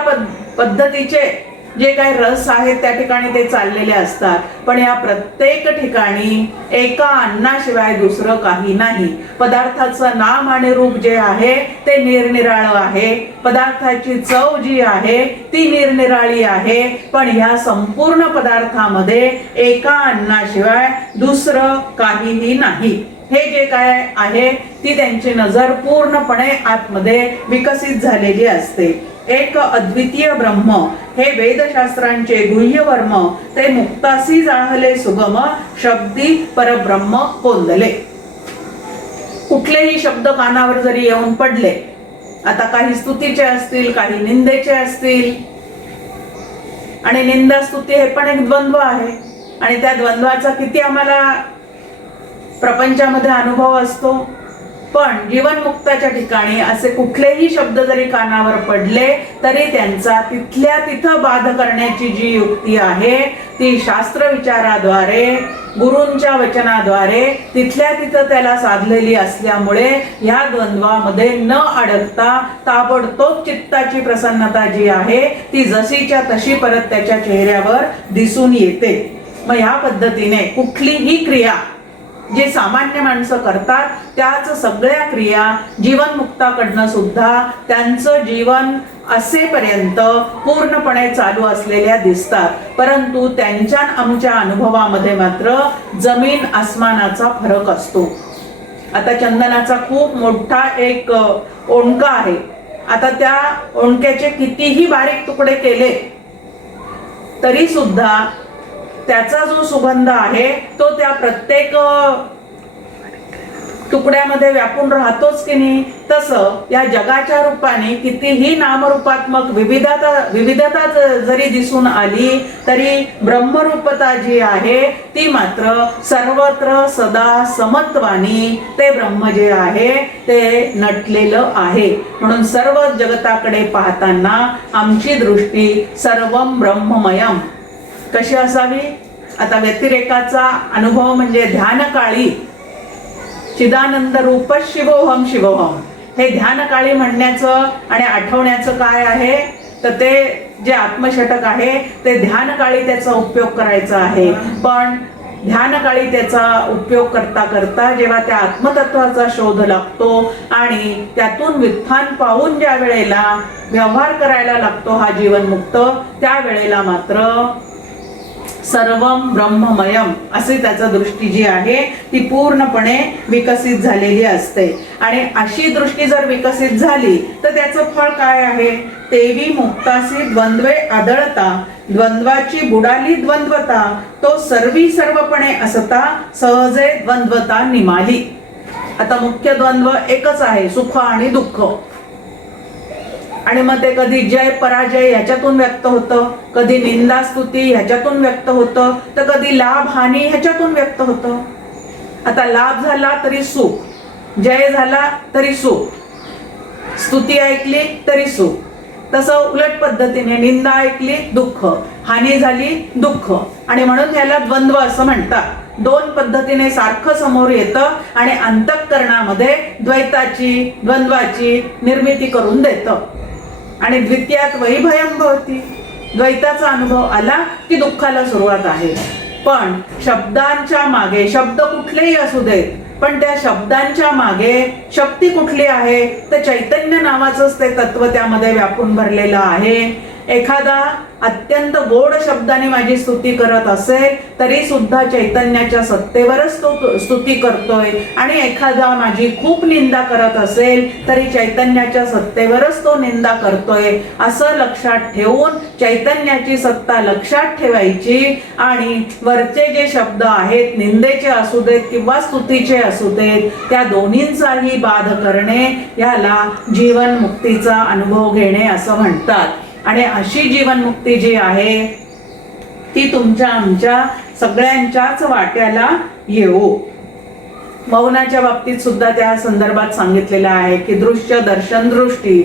पद्धतीचे जे काही रस आहेत त्या ठिकाणी ते चाललेले असतात. पण या प्रत्येक ठिकाणी एका अन्नाशिवाय दुसरं काही नाही. पदार्थाचं नाम आणि रूप जे आहे ते निरनिराळं आहे, पदार्थाची चव जी आहे ती निरनिराळी आहे. पण ह्या संपूर्ण पदार्थामध्ये एका अन्नाशिवाय दुसरं काहीही नाही. हे जे काय आहे ती त्यांची नजर पूर्णपणे आतमध्ये विकसित झालेली असते. एक अद्वितीय ब्रह्म हे वेदशास्त्रांचे गुह्यवर्म ते मुक्तासी जाहले सुगम शब्दी परब्रह्म कोंदले. कुठलेही शब्द कानावर जरी येऊन पडले, आता काही स्तुतीचे असतील, काही निंदेचे असतील, आणि निंदा स्तुती हे पण एक द्वंद्व आहे आणि त्या द्वंद्वाचा किती आम्हाला प्रपंचामध्ये अनुभव असतो. पण जीवनमुक्ताच्या ठिकाणी असे कुठलेही शब्द जरी कानावर पडले तरी त्यांचा तिथल्या तिथं बाध करण्याची जी युक्ती आहे ती शास्त्र विचाराद्वारे गुरूंच्या वचनाद्वारे तिथल्या तिथं त्याला साधलेली असल्यामुळे या द्वंद्वामध्ये न अडकता ताबडतोब चित्ताची प्रसन्नता जी आहे ती जशीच्या तशी परत त्याच्या चेहऱ्यावर दिसून येते. मग ह्या पद्धतीने कुठलीही क्रिया जे सामान्य माणसं करतात त्याच सगळ्या क्रिया जीवनमुक्ताकडनं सुद्धा त्यांचं जीवन असेपर्यंत पूर्णपणे चालू असलेल्या दिसतात. परंतु त्यांच्या आमच्या अनुभवामध्ये मात्र जमीन आसमानाचा फरक असतो. आता चंदनाचा खूप मोठा एक ओंडका आहे. आता त्या ओंडक्याचे कितीही बारीक तुकडे केले तरी सुद्धा त्याचा जो सुगंध आहे तो त्या प्रत्येक तुकड्यामध्ये व्यापून राहतोच की नाही. तसं या जगाच्या रूपाने कितीही नामरूपात्मक विविधता जरी दिसून आली तरी ब्रह्मरूपता जी आहे ती मात्र सर्वत्र सदा समत्वानी ते ब्रह्म जे आहे ते नटलेलं आहे. म्हणून सर्व जगताकडे पाहताना आमची दृष्टी सर्वं ब्रह्ममयम कशी असावी. आता व्यतिरेकाचा अनुभव म्हणजे ध्यानकाळी चिदानंद रूप शिवोहम शिवोहम हे ध्यानकाळी म्हणण्याचं आणि आठवण्याचं काय आहे तर ते जे आत्मषटक आहे ते ध्यानकाळी त्याचा उपयोग करायचा आहे. पण ध्यानकाळी त्याचा उपयोग करता करता जेव्हा त्या आत्मतत्वाचा शोध लागतो आणि त्यातून व्युत्थान पाहून ज्या वेळेला व्यवहार करायला लागतो हा जीवनमुक्त त्या वेळेला मात्र सर्वं ब्रह्ममयम असे त्याचा दृष्टी जी आहे ती पूर्णपणे विकसित झालेली असते. आणि अशी दृष्टी जर विकसित झाली तर त्याचं फळ काय आहे. तेवी मुक्तासी द्वंद्वे आदळता द्वंद्वाची बुडाली द्वंद्वता तो सर्वी सर्वपणे असता सहजे द्वंद्वता निमाली. आता मुख्य द्वंद्व एकच आहे सुख आणि दुःख. आणि मग ते कधी जय पराजय ह्याच्यातून व्यक्त होतं, कधी निंदा स्तुती ह्याच्यातून व्यक्त होतं, तर कधी लाभ हानी ह्याच्यातून व्यक्त होतं. आता लाभ झाला तरी सुख, जय झाला तरी सुख, स्तुती ऐकली तरी सुख. तसं उलट पद्धतीने निंदा ऐकली दुःख, हानी झाली दुःख. आणि म्हणून याला द्वंद्व असं म्हणतात. दोन पद्धतीने सारखं समोर येतं आणि अंतःकरणामध्ये द्वैताची, द्वंद्वाची निर्मिती करून देतं. आणि द्वितीयात वैभयम भवती, द्वैताचा अनुभव आला की दुःखाला सुरुवात आहे. पण शब्दांच्या मागे, शब्द कुठलेही असू देत, पण त्या शब्दांच्या मागे शक्ती कुठली आहे, तर चैतन्य नावाचंच ते तत्व त्यामध्ये व्यापून भरलेलं आहे. एखादा अत्यंत गोड शब्दाने माझी स्तुती करत असेल तरी सुद्धा चैतन्याच्या सत्तेवरच तो स्तुती करतोय. आणि एखादा माझी खूप निंदा करत असेल तरी चैतन्याच्या सत्तेवरच तो निंदा करतोय. असं लक्षात ठेवून चैतन्याची सत्ता लक्षात ठेवायची आणि वरचे जे शब्द आहेत, निंदेचे असू देत किंवा स्तुतीचे असू देत, त्या दोन्हींचाही बाध करणे याला जीवनमुक्तीचा अनुभव घेणे असं म्हणतात. आणि अशी जीवनमुक्ती जी आहे ती तुमच्या आमच्या सगळ्यांच्याच वाट्याला येऊ. मौनाच्या बाबतीत सुद्धा त्या संदर्भात सांगितलेलं आहे की दृश्य, दर्शन, दृष्टी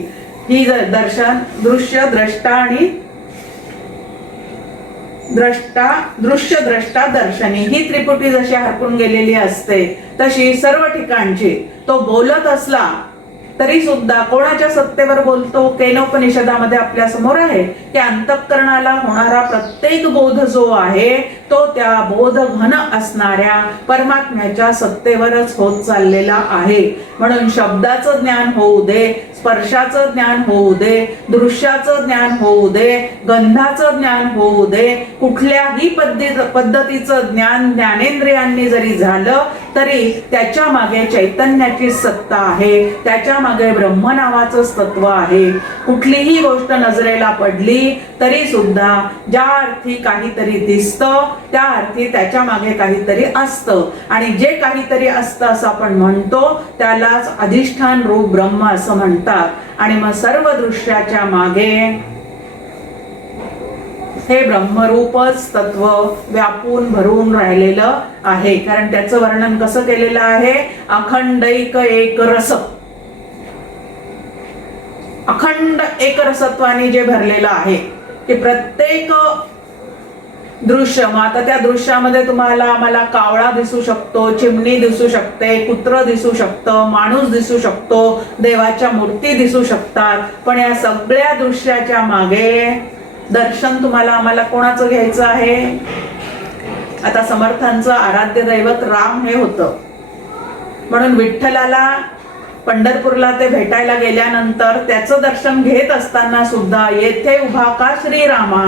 ही दर्शन, दृश्य, द्रष्टा आणि दृश्य, द्रष्टा, दर्शनी ही त्रिपुटी जशी हरपून गेलेली असते तशी सर्व ठिकाणची तो बोलत असला तरी सुद्धा कोणाच्या सत्तेवर बोलतो. केनोपनिषदामध्ये आपल्या समोर आहे की अंतःकरणाला होणारा प्रत्येक बोध जो आहे तो त्या बोध घन असणाऱ्या परमात्म्याच्या सत्तेवरच होत चाललेला आहे. म्हणून शब्दाचं ज्ञान होऊ दे, स्पर्शाचं ज्ञान होऊ दे, दृश्याचं ज्ञान होऊ दे, गंधाचं ज्ञान होऊ दे, कुठल्याही पद्धतीचं ज्ञान ज्ञानेंद्रियांनी जरी झालं तरी त्याच्या मागे चैतन्याची सत्ता आहे, त्याच्या मागे ब्रह्म नावाचंच तत्व आहे. कुठलीही गोष्ट नजरेला पडली तरी सुद्धा ज्या अर्थी काहीतरी दिसतं त्या अर्थी त्याच्या मागे काहीतरी असतं. आणि जे काहीतरी असतं असं आपण म्हणतो त्यालाच अधिष्ठान रूप ब्रह्म असं म्हणतात. आणि मग सर्व दृश्याच्या मागे हे ब्रह्मरूपच तत्व व्यापून भरून राहिलेलं आहे. कारण त्याचं वर्णन कसं केलेलं आहे, अखंडैक एक रस, अखंड एकरसत्वाने जे भरलेलं आहे की प्रत्येक दृश्य, मग आता त्या दृश्यामध्ये तुम्हाला मला कावळा दिसू शकतो, चिमणी दिसू शकते, कुत्र दिसू शकतं, माणूस दिसू शकतो, देवाच्या मूर्ती दिसू शकतात. पण या सगळ्या दृश्याच्या मागे दर्शन तुम्हाला आम्हाला कोणाचं घ्यायचं आहे. आता समर्थांचं आराध्य दैवत राम हे होतं. म्हणून विठ्ठलाला पंढरपूरला ते भेटायला गेल्यानंतर त्याचं दर्शन घेत असताना सुद्धा येथे उभा का श्रीरामा,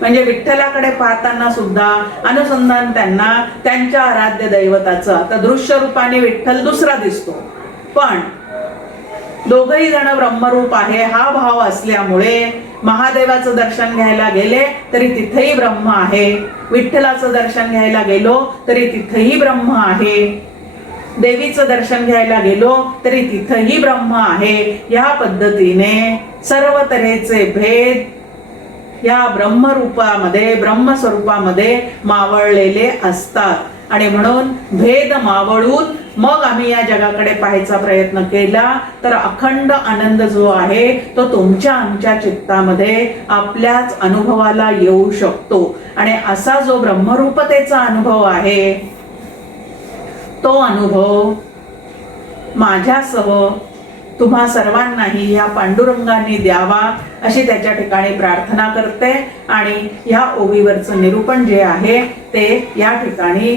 म्हणजे विठ्ठलाकडे पाहताना सुद्धा अनुसंधान त्यांना त्यांच्या आराध्य दैवताचं. आता दृश्य रूपाने विठ्ठल दुसरा दिसतो पण दोघही जण ब्रह्मरूप आहे हा भाव असल्यामुळे महादेवाचं दर्शन घ्यायला गेले तरी तिथेही ब्रह्म आहे, विठ्ठलाचं दर्शन घ्यायला गेलो तरी तिथेही ब्रह्म आहे, देवीचं दर्शन घ्यायला गेलो तरी तिथेही ब्रह्म आहे. या पद्धतीने सर्व तऱ्हेचे भेद या ब्रह्मरूपामध्ये, ब्रह्मस्वरूपामध्ये मावळलेले असतात. आणि म्हणून भेद मावळून मग आम्ही या जगाकडे पाहायचा प्रयत्न केला तर अखंड आनंद जो आहे तो तुमच्या आमच्या चित्तामध्ये आपल्याच अनुभवाला येऊ शकतो. आणि असा जो ब्रह्मरूपतेचा अनुभव आहे तो अनुभव माझ्यासह तुम्हा सर्वांनाही या पांडुरंगाने द्यावा अशी त्याच्या ठिकाणी प्रार्थना करते. आणि या ओवीवरचं निरूपण जे आहे ते या ठिकाणी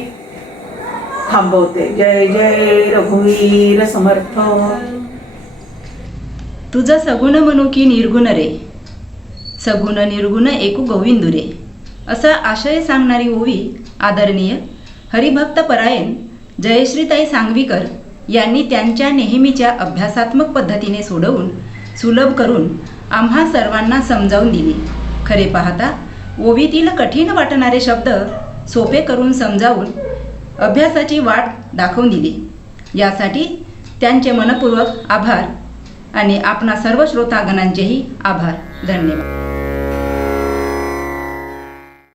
थांबवते. जय जय रघुवीर समर्थ. तुझं सगुण म्हणू की निर्गुण रे, सगुण निर्गुण एकू गोविंदू रे, असा आशय सांगणारी ओवी आदरणीय हरिभक्त परायण जयश्रीताई सांगवीकर यांनी त्यांच्या नेहमीच्या अभ्यासात्मक पद्धतीने सोडवून सुलभ करून आम्हा सर्वांना समजावून दिली. खरे पाहता ओवीतील कठीण वाटणारे शब्द सोपे करून समजावून अभ्यासाची वाट दाखवून दिली. यासाठी त्यांचे मनपूर्वक आभार आणि आपणा सर्व श्रोतागणांचेही आभार. धन्यवाद.